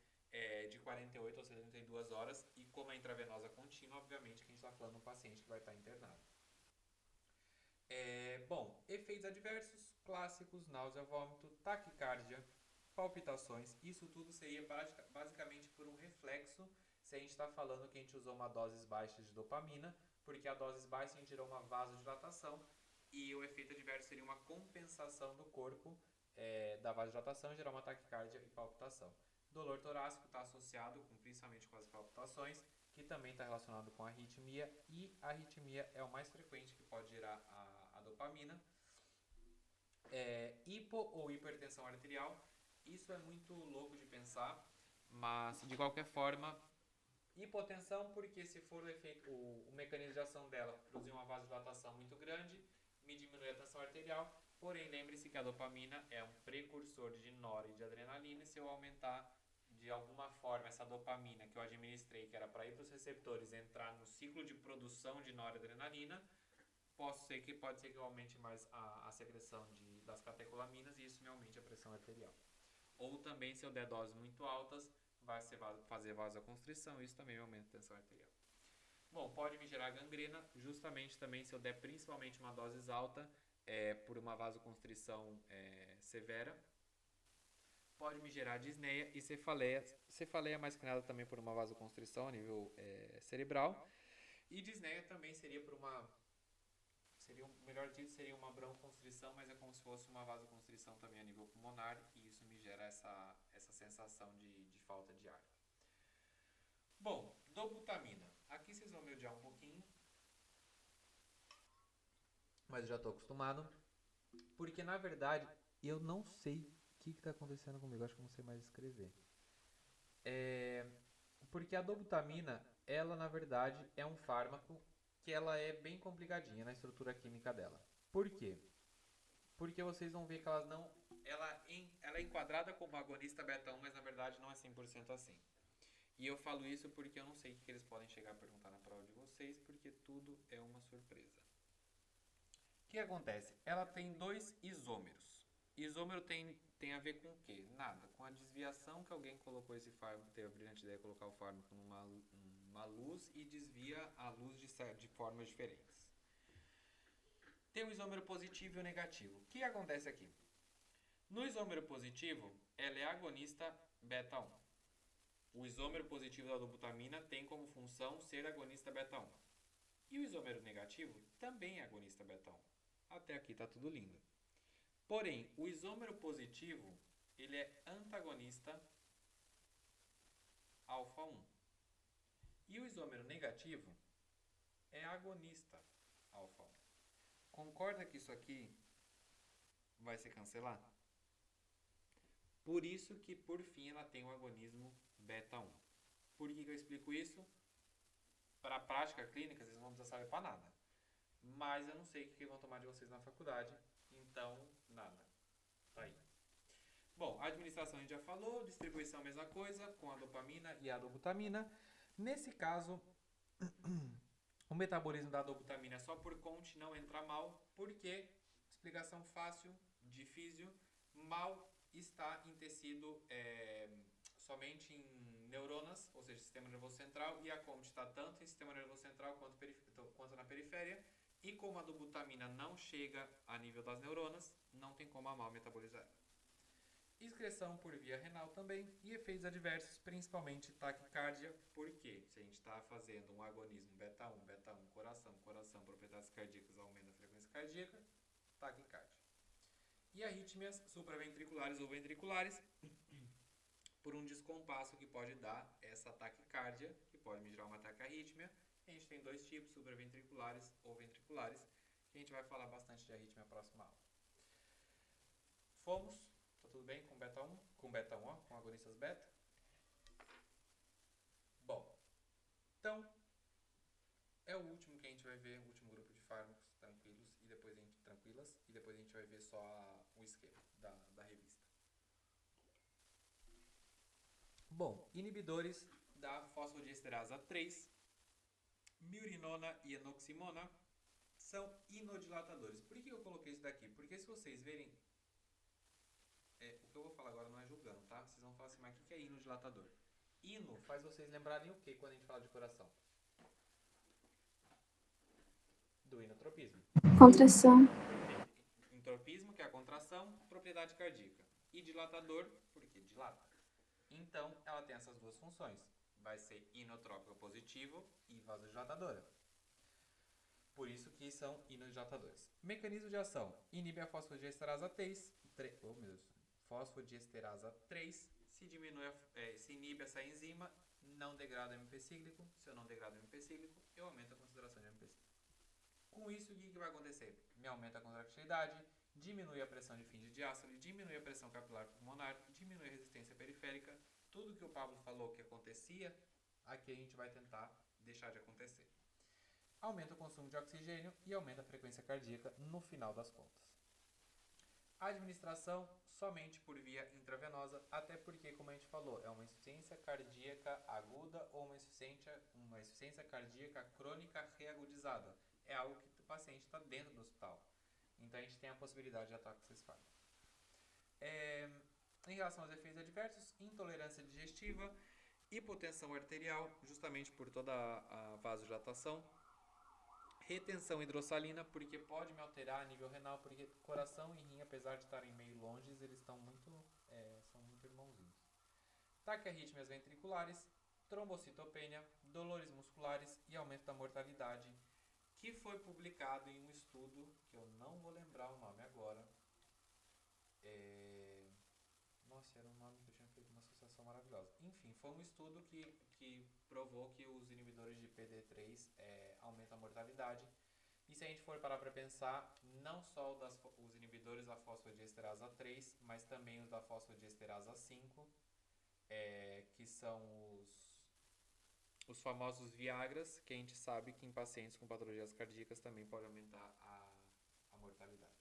de 48 ou 72 horas, e como é intravenosa contínua, obviamente que a gente está falando de um paciente que vai estar internado. Bom, efeitos adversos, clássicos, náusea, vômito, taquicardia, palpitações, isso tudo seria basicamente por um reflexo se a gente está falando que a gente usou uma doses baixa de dopamina, porque a dose baixa a gente gerou uma vasodilatação e o efeito adverso seria uma compensação do corpo da vasodilatação e gerar uma taquicardia e palpitação. Dolor torácico está associado principalmente com as palpitações, que também está relacionado com a arritmia, e a arritmia é o mais frequente que pode gerar a dopamina. Hipo ou hipertensão arterial, isso é muito louco de pensar, mas de qualquer forma, hipotensão, porque se for o mecanismo de ação dela produzir uma vasodilatação muito grande, me diminui a tensão arterial, porém lembre-se que a dopamina é um precursor de nora e de adrenalina, e se eu aumentar de alguma forma essa dopamina que eu administrei, que era para ir para os receptores, entrar no ciclo de produção de noradrenalina, pode ser que eu aumente mais a secreção das catecolaminas e isso me aumente a pressão arterial. Ou também, se eu der doses muito altas, vai fazer vasoconstrição, isso também aumenta a tensão arterial. Bom, pode me gerar gangrena, justamente também se eu der principalmente uma dose alta, por uma vasoconstrição severa. Pode me gerar disneia e cefaleia. Cefaleia mais que nada também por uma vasoconstrição a nível cerebral. E disneia também seria por uma melhor dito, seria uma broncoconstrição, mas é como se fosse uma vasoconstrição também a nível pulmonar, e isso me gera essa sensação de falta de ar. Bom, dobutamina. Aqui vocês vão me odiar um pouquinho, mas eu já estou acostumado, porque na verdade eu não sei o que está acontecendo comigo, acho que eu não sei mais escrever. Porque a dobutamina, ela na verdade é um fármaco que ela é bem complicadinha na estrutura química dela. Por quê? Porque vocês vão ver que ela é enquadrada como agonista beta-1, mas na verdade não é 100% assim. E eu falo isso porque eu não sei o que eles podem chegar a perguntar na prova de vocês, porque tudo é uma surpresa. O que acontece? Ela tem 2 isômeros. Isômero tem a ver com o quê? Nada. Com a desviação que alguém colocou esse fármaco, teve a brilhante ideia de colocar o fármaco numa luz e desvia a luz de formas diferentes. Tem o isômero positivo e o negativo. O que acontece aqui? No isômero positivo, ela é agonista beta-1. O isômero positivo da dobutamina tem como função ser agonista beta-1. E o isômero negativo também é agonista beta-1. Até aqui está tudo lindo. Porém, o isômero positivo, ele é antagonista alfa-1. E o isômero negativo é agonista alfa-1. Concorda que isso aqui vai ser cancelado? Por isso que, por fim, ela tem o agonismo beta-1. Por que eu explico isso? Para a prática clínica, vocês não vão precisar saber para nada. Mas eu não sei o que vão tomar de vocês na faculdade, então, nada. Tá aí. Bom, a administração a gente já falou, distribuição a mesma coisa, com a dopamina e a dobutamina. Nesse caso, o metabolismo da dobutamina é só por conte, não entra mal, porque, explicação fácil, de físio, mal está em tecido somente em neuronas, ou seja, sistema nervoso central, e a conte está tanto em sistema nervoso central quanto na periferia, e como a dobutamina não chega a nível das neuronas, não tem como a mal metabolizar ela. Excreção por via renal também, e efeitos adversos, principalmente taquicardia, porque se a gente está fazendo um agonismo beta-1, coração, propriedades cardíacas, aumenta a frequência cardíaca, taquicardia. E arrítmias supraventriculares ou ventriculares, por um descompasso que pode dar essa taquicardia, que pode me gerar uma taquiarrítmia. A gente tem 2 tipos, supraventriculares ou ventriculares, que a gente vai falar bastante de arrítmia na próxima aula. Fomos? Tá tudo bem com beta-1? Com beta-1, ó, com agonistas beta? Bom, então, é o último que a gente vai ver, o último grupo de fármacos tranquilos, e depois a gente vai ver só o esquema da revista. Bom, inibidores da fosfodiesterasa 3, miurinona e enoximona, são inodilatadores. Por que eu coloquei isso daqui? Porque se vocês verem, o que eu vou falar agora não é julgando, tá? Vocês vão falar assim, mas o que é inodilatador? Ino faz vocês lembrarem o que quando a gente fala de coração? Do inotropismo. Contração. Entropismo, que é a contração, propriedade cardíaca. E dilatador, porque dilata. Então, ela tem essas 2 funções. Vai ser inotrópica positivo e vasodilatadora. Por isso que são inodilatadores. Mecanismo de ação. Inibe a fosfodiesterasa 3. Fosfodiesterasa 3. Se inibe essa enzima, não degrada o MP cíclico. Se eu não degrado o MP cíclico, eu aumento a concentração de MP cíclico. Com isso, o que vai acontecer? Me aumenta a contractilidade, diminui a pressão de fim de diástole, diminui a pressão capilar pulmonar, diminui a resistência periférica. Tudo que o Pablo falou que acontecia, aqui a gente vai tentar deixar de acontecer. Aumenta o consumo de oxigênio e aumenta a frequência cardíaca no final das contas. A administração somente por via intravenosa, até porque, como a gente falou, é uma insuficiência cardíaca aguda ou uma insuficiência cardíaca crônica reagudizada. É algo que o paciente está dentro do hospital. Então a gente tem a possibilidade de atuar com esses fármacos. Em relação aos efeitos adversos, intolerância digestiva, hipotensão arterial, justamente por toda a vasodilatação, retenção hidrossalina, porque pode me alterar a nível renal, porque coração e rim, apesar de estarem meio longe, eles estão são muito irmãozinhos. Taquiarrítmias ventriculares, trombocitopenia, dolores musculares e aumento da mortalidade que foi publicado em um estudo, que eu não vou lembrar o nome agora. Nossa, era um nome que eu tinha feito uma associação maravilhosa. Enfim, foi um estudo que provou que os inibidores de PD3 aumentam a mortalidade. E se a gente for parar para pensar, não só os inibidores da fosfodiesterasa 3, mas também os da fosfodiesterasa 5, que são os famosos Viagras, que a gente sabe que em pacientes com patologias cardíacas também pode aumentar a mortalidade.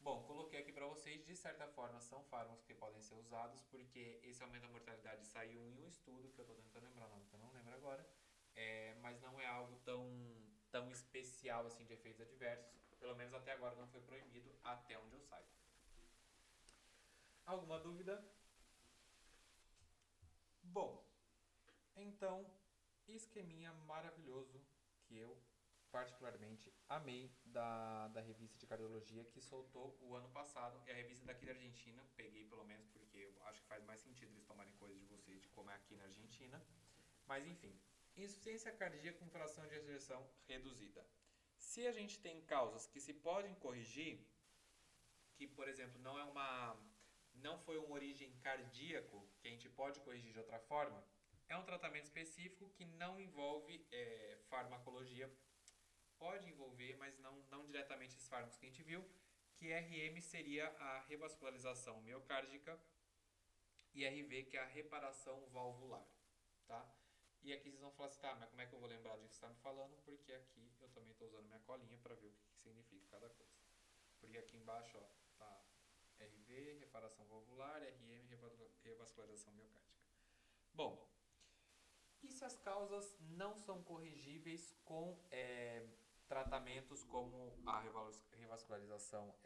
Bom, coloquei aqui para vocês, de certa forma são fármacos que podem ser usados, porque esse aumento da mortalidade saiu em um estudo, que eu estou tentando lembrar o nome, que eu não lembro agora, mas não é algo tão especial assim de efeitos adversos, pelo menos até agora não foi proibido, até onde eu saiba. Alguma dúvida? Bom, então, esqueminha maravilhoso que eu particularmente amei da revista de cardiologia que soltou o ano passado. É a revista daqui da Argentina, peguei pelo menos porque eu acho que faz mais sentido eles tomarem coisas de vocês de como é aqui na Argentina. Mas enfim, insuficiência cardíaca com fração de ejeção reduzida. Se a gente tem causas que se podem corrigir, que por exemplo não foi uma origem cardíaco, que a gente pode corrigir de outra forma, é um tratamento específico que não envolve farmacologia. Pode envolver, mas não diretamente esses fármacos que a gente viu, que RM seria a revascularização miocárdica e RV, que é a reparação valvular, tá? E aqui vocês vão falar assim, tá, mas como é que eu vou lembrar disso que você está me falando? Porque aqui eu também estou usando minha colinha para ver o que significa cada coisa. Porque aqui embaixo, ó, tá RV, reparação valvular, RM, revascularização miocárdica. Bom, e se as causas não são corrigíveis com tratamentos como a revascularização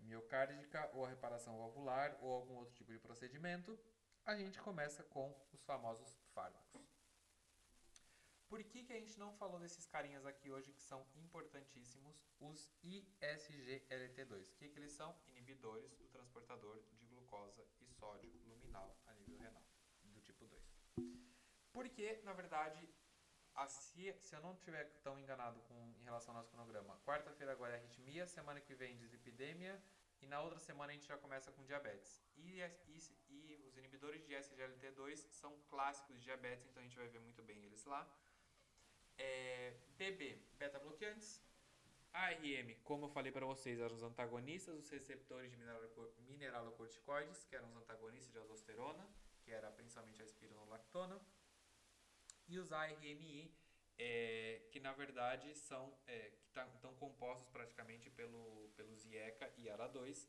miocárdica ou a reparação valvular ou algum outro tipo de procedimento, a gente começa com os famosos fármacos. Por que a gente não falou desses carinhas aqui hoje que são importantíssimos? Os ISGLT2. O que eles são? Inibidores do transportador de glucosa e sódio luminal a nível renal, do tipo 2. Porque, na verdade, se eu não estiver tão enganado em relação ao nosso cronograma, quarta-feira agora é arritmia, semana que vem dislipidemia e na outra semana a gente já começa com diabetes. E os inibidores de SGLT2 são clássicos de diabetes, então a gente vai ver muito bem eles lá. BB, beta-bloqueantes. ARM, como eu falei para vocês, eram os antagonistas dos receptores de mineralocorticoides, que eram os antagonistas de aldosterona, que era principalmente a espironolactona. E os ARMI, que na verdade são que estão compostos praticamente pelos IECA e ARA2,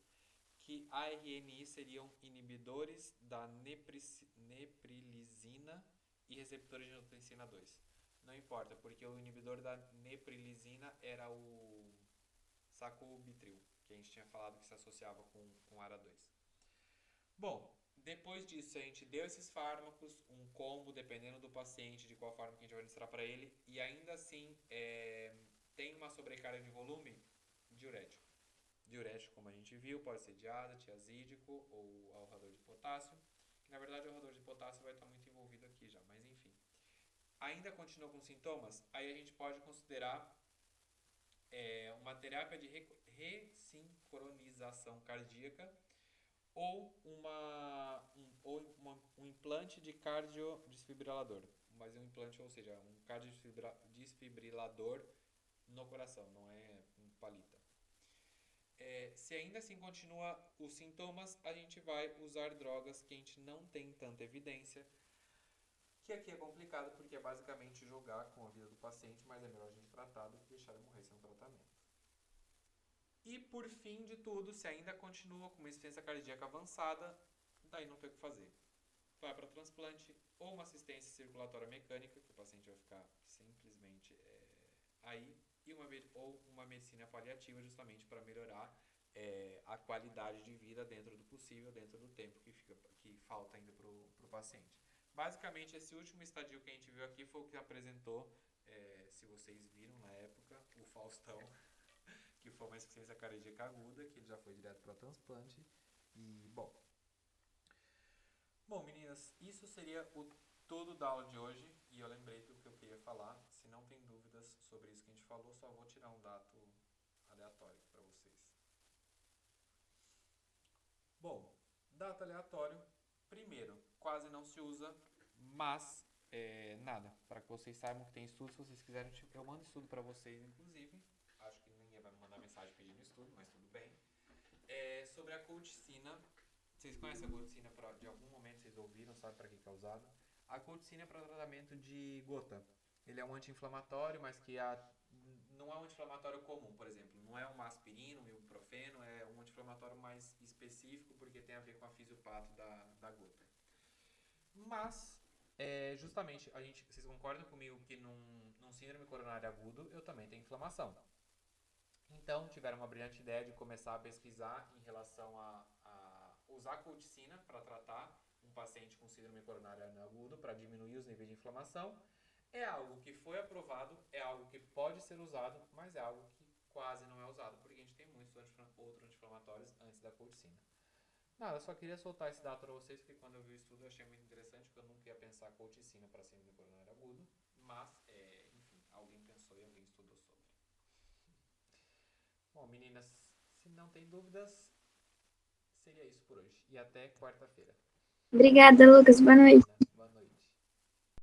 que ARMI seriam inibidores da neprilisina e receptores de angiotensina 2. Não importa, porque o inibidor da neprilisina era o sacubitril, que a gente tinha falado que se associava com ARA2. Bom, depois disso a gente deu esses fármacos, um combo dependendo do paciente, de qual fármaco a gente vai administrar para ele, e ainda assim tem uma sobrecarga de volume, diurético. Diurético, como a gente viu, pode ser diada, tiazídico ou alrador de potássio, que na verdade o alrador de potássio vai estar muito envolvido aqui já, mas enfim. Ainda continua com sintomas? Aí a gente pode considerar uma terapia de ressincronização cardíaca ou um implante de cardiodesfibrilador. Mas um implante, ou seja, um cardiodesfibrilador no coração, não é um palita. Se ainda assim continua os sintomas, a gente vai usar drogas que a gente não tem tanta evidência, que aqui é complicado porque é basicamente jogar com a vida do paciente, mas é melhor a gente tratar do que deixar ele morrer sem um tratamento. E por fim de tudo, se ainda continua com uma insuficiência cardíaca avançada, daí não tem o que fazer. Vai para transplante ou uma assistência circulatória mecânica, que o paciente vai ficar simplesmente aí, ou uma medicina paliativa justamente para melhorar a qualidade de vida dentro do possível, dentro do tempo que falta ainda para o paciente. Basicamente, esse último estadio que a gente viu aqui foi o que apresentou, se vocês viram na época, o Faustão, que foi uma insuficiência cardíaca aguda, que ele já foi direto para transplante. E, Bom, meninas, isso seria tudo da aula de hoje. E eu lembrei do que eu queria falar. Se não tem encontrem dúvidas sobre isso que a gente falou, só vou tirar um dado aleatório para vocês. Bom, dado aleatório, primeiro, quase não se usa, mas nada, para que vocês saibam que tem estudo, se vocês quiserem, eu mando estudo para vocês, inclusive. Acho que ninguém vai me mandar mensagem pedindo estudo, mas tudo bem. Sobre a colchicina, vocês conhecem a colchicina? De algum momento vocês ouviram, sabe para que é usado? A colchicina é para tratamento de gota. Ele é um anti-inflamatório, mas que não é um anti-inflamatório comum, por exemplo. Não é uma aspirina, um ibuprofeno, é um anti-inflamatório mais específico porque tem a ver com a fisiopato da gota. Mas, justamente, vocês concordam comigo que num síndrome coronária agudo eu também tenho inflamação. Então, tiveram uma brilhante ideia de começar a pesquisar em relação a usar colchicina para tratar um paciente com síndrome coronária agudo, para diminuir os níveis de inflamação. É algo que foi aprovado, é algo que pode ser usado, mas é algo que quase não é usado, porque a gente tem muitos outros anti-inflamatórios antes da colchicina. Nada, só queria soltar esse dado para vocês, porque quando eu vi o estudo eu achei muito interessante, porque eu nunca ia pensar colchicina para síndrome coronária agudo, mas, enfim, alguém pensou e alguém estudou sobre. Bom, meninas, se não tem dúvidas, seria isso por hoje. E até quarta-feira. Obrigada, Lucas. Boa noite.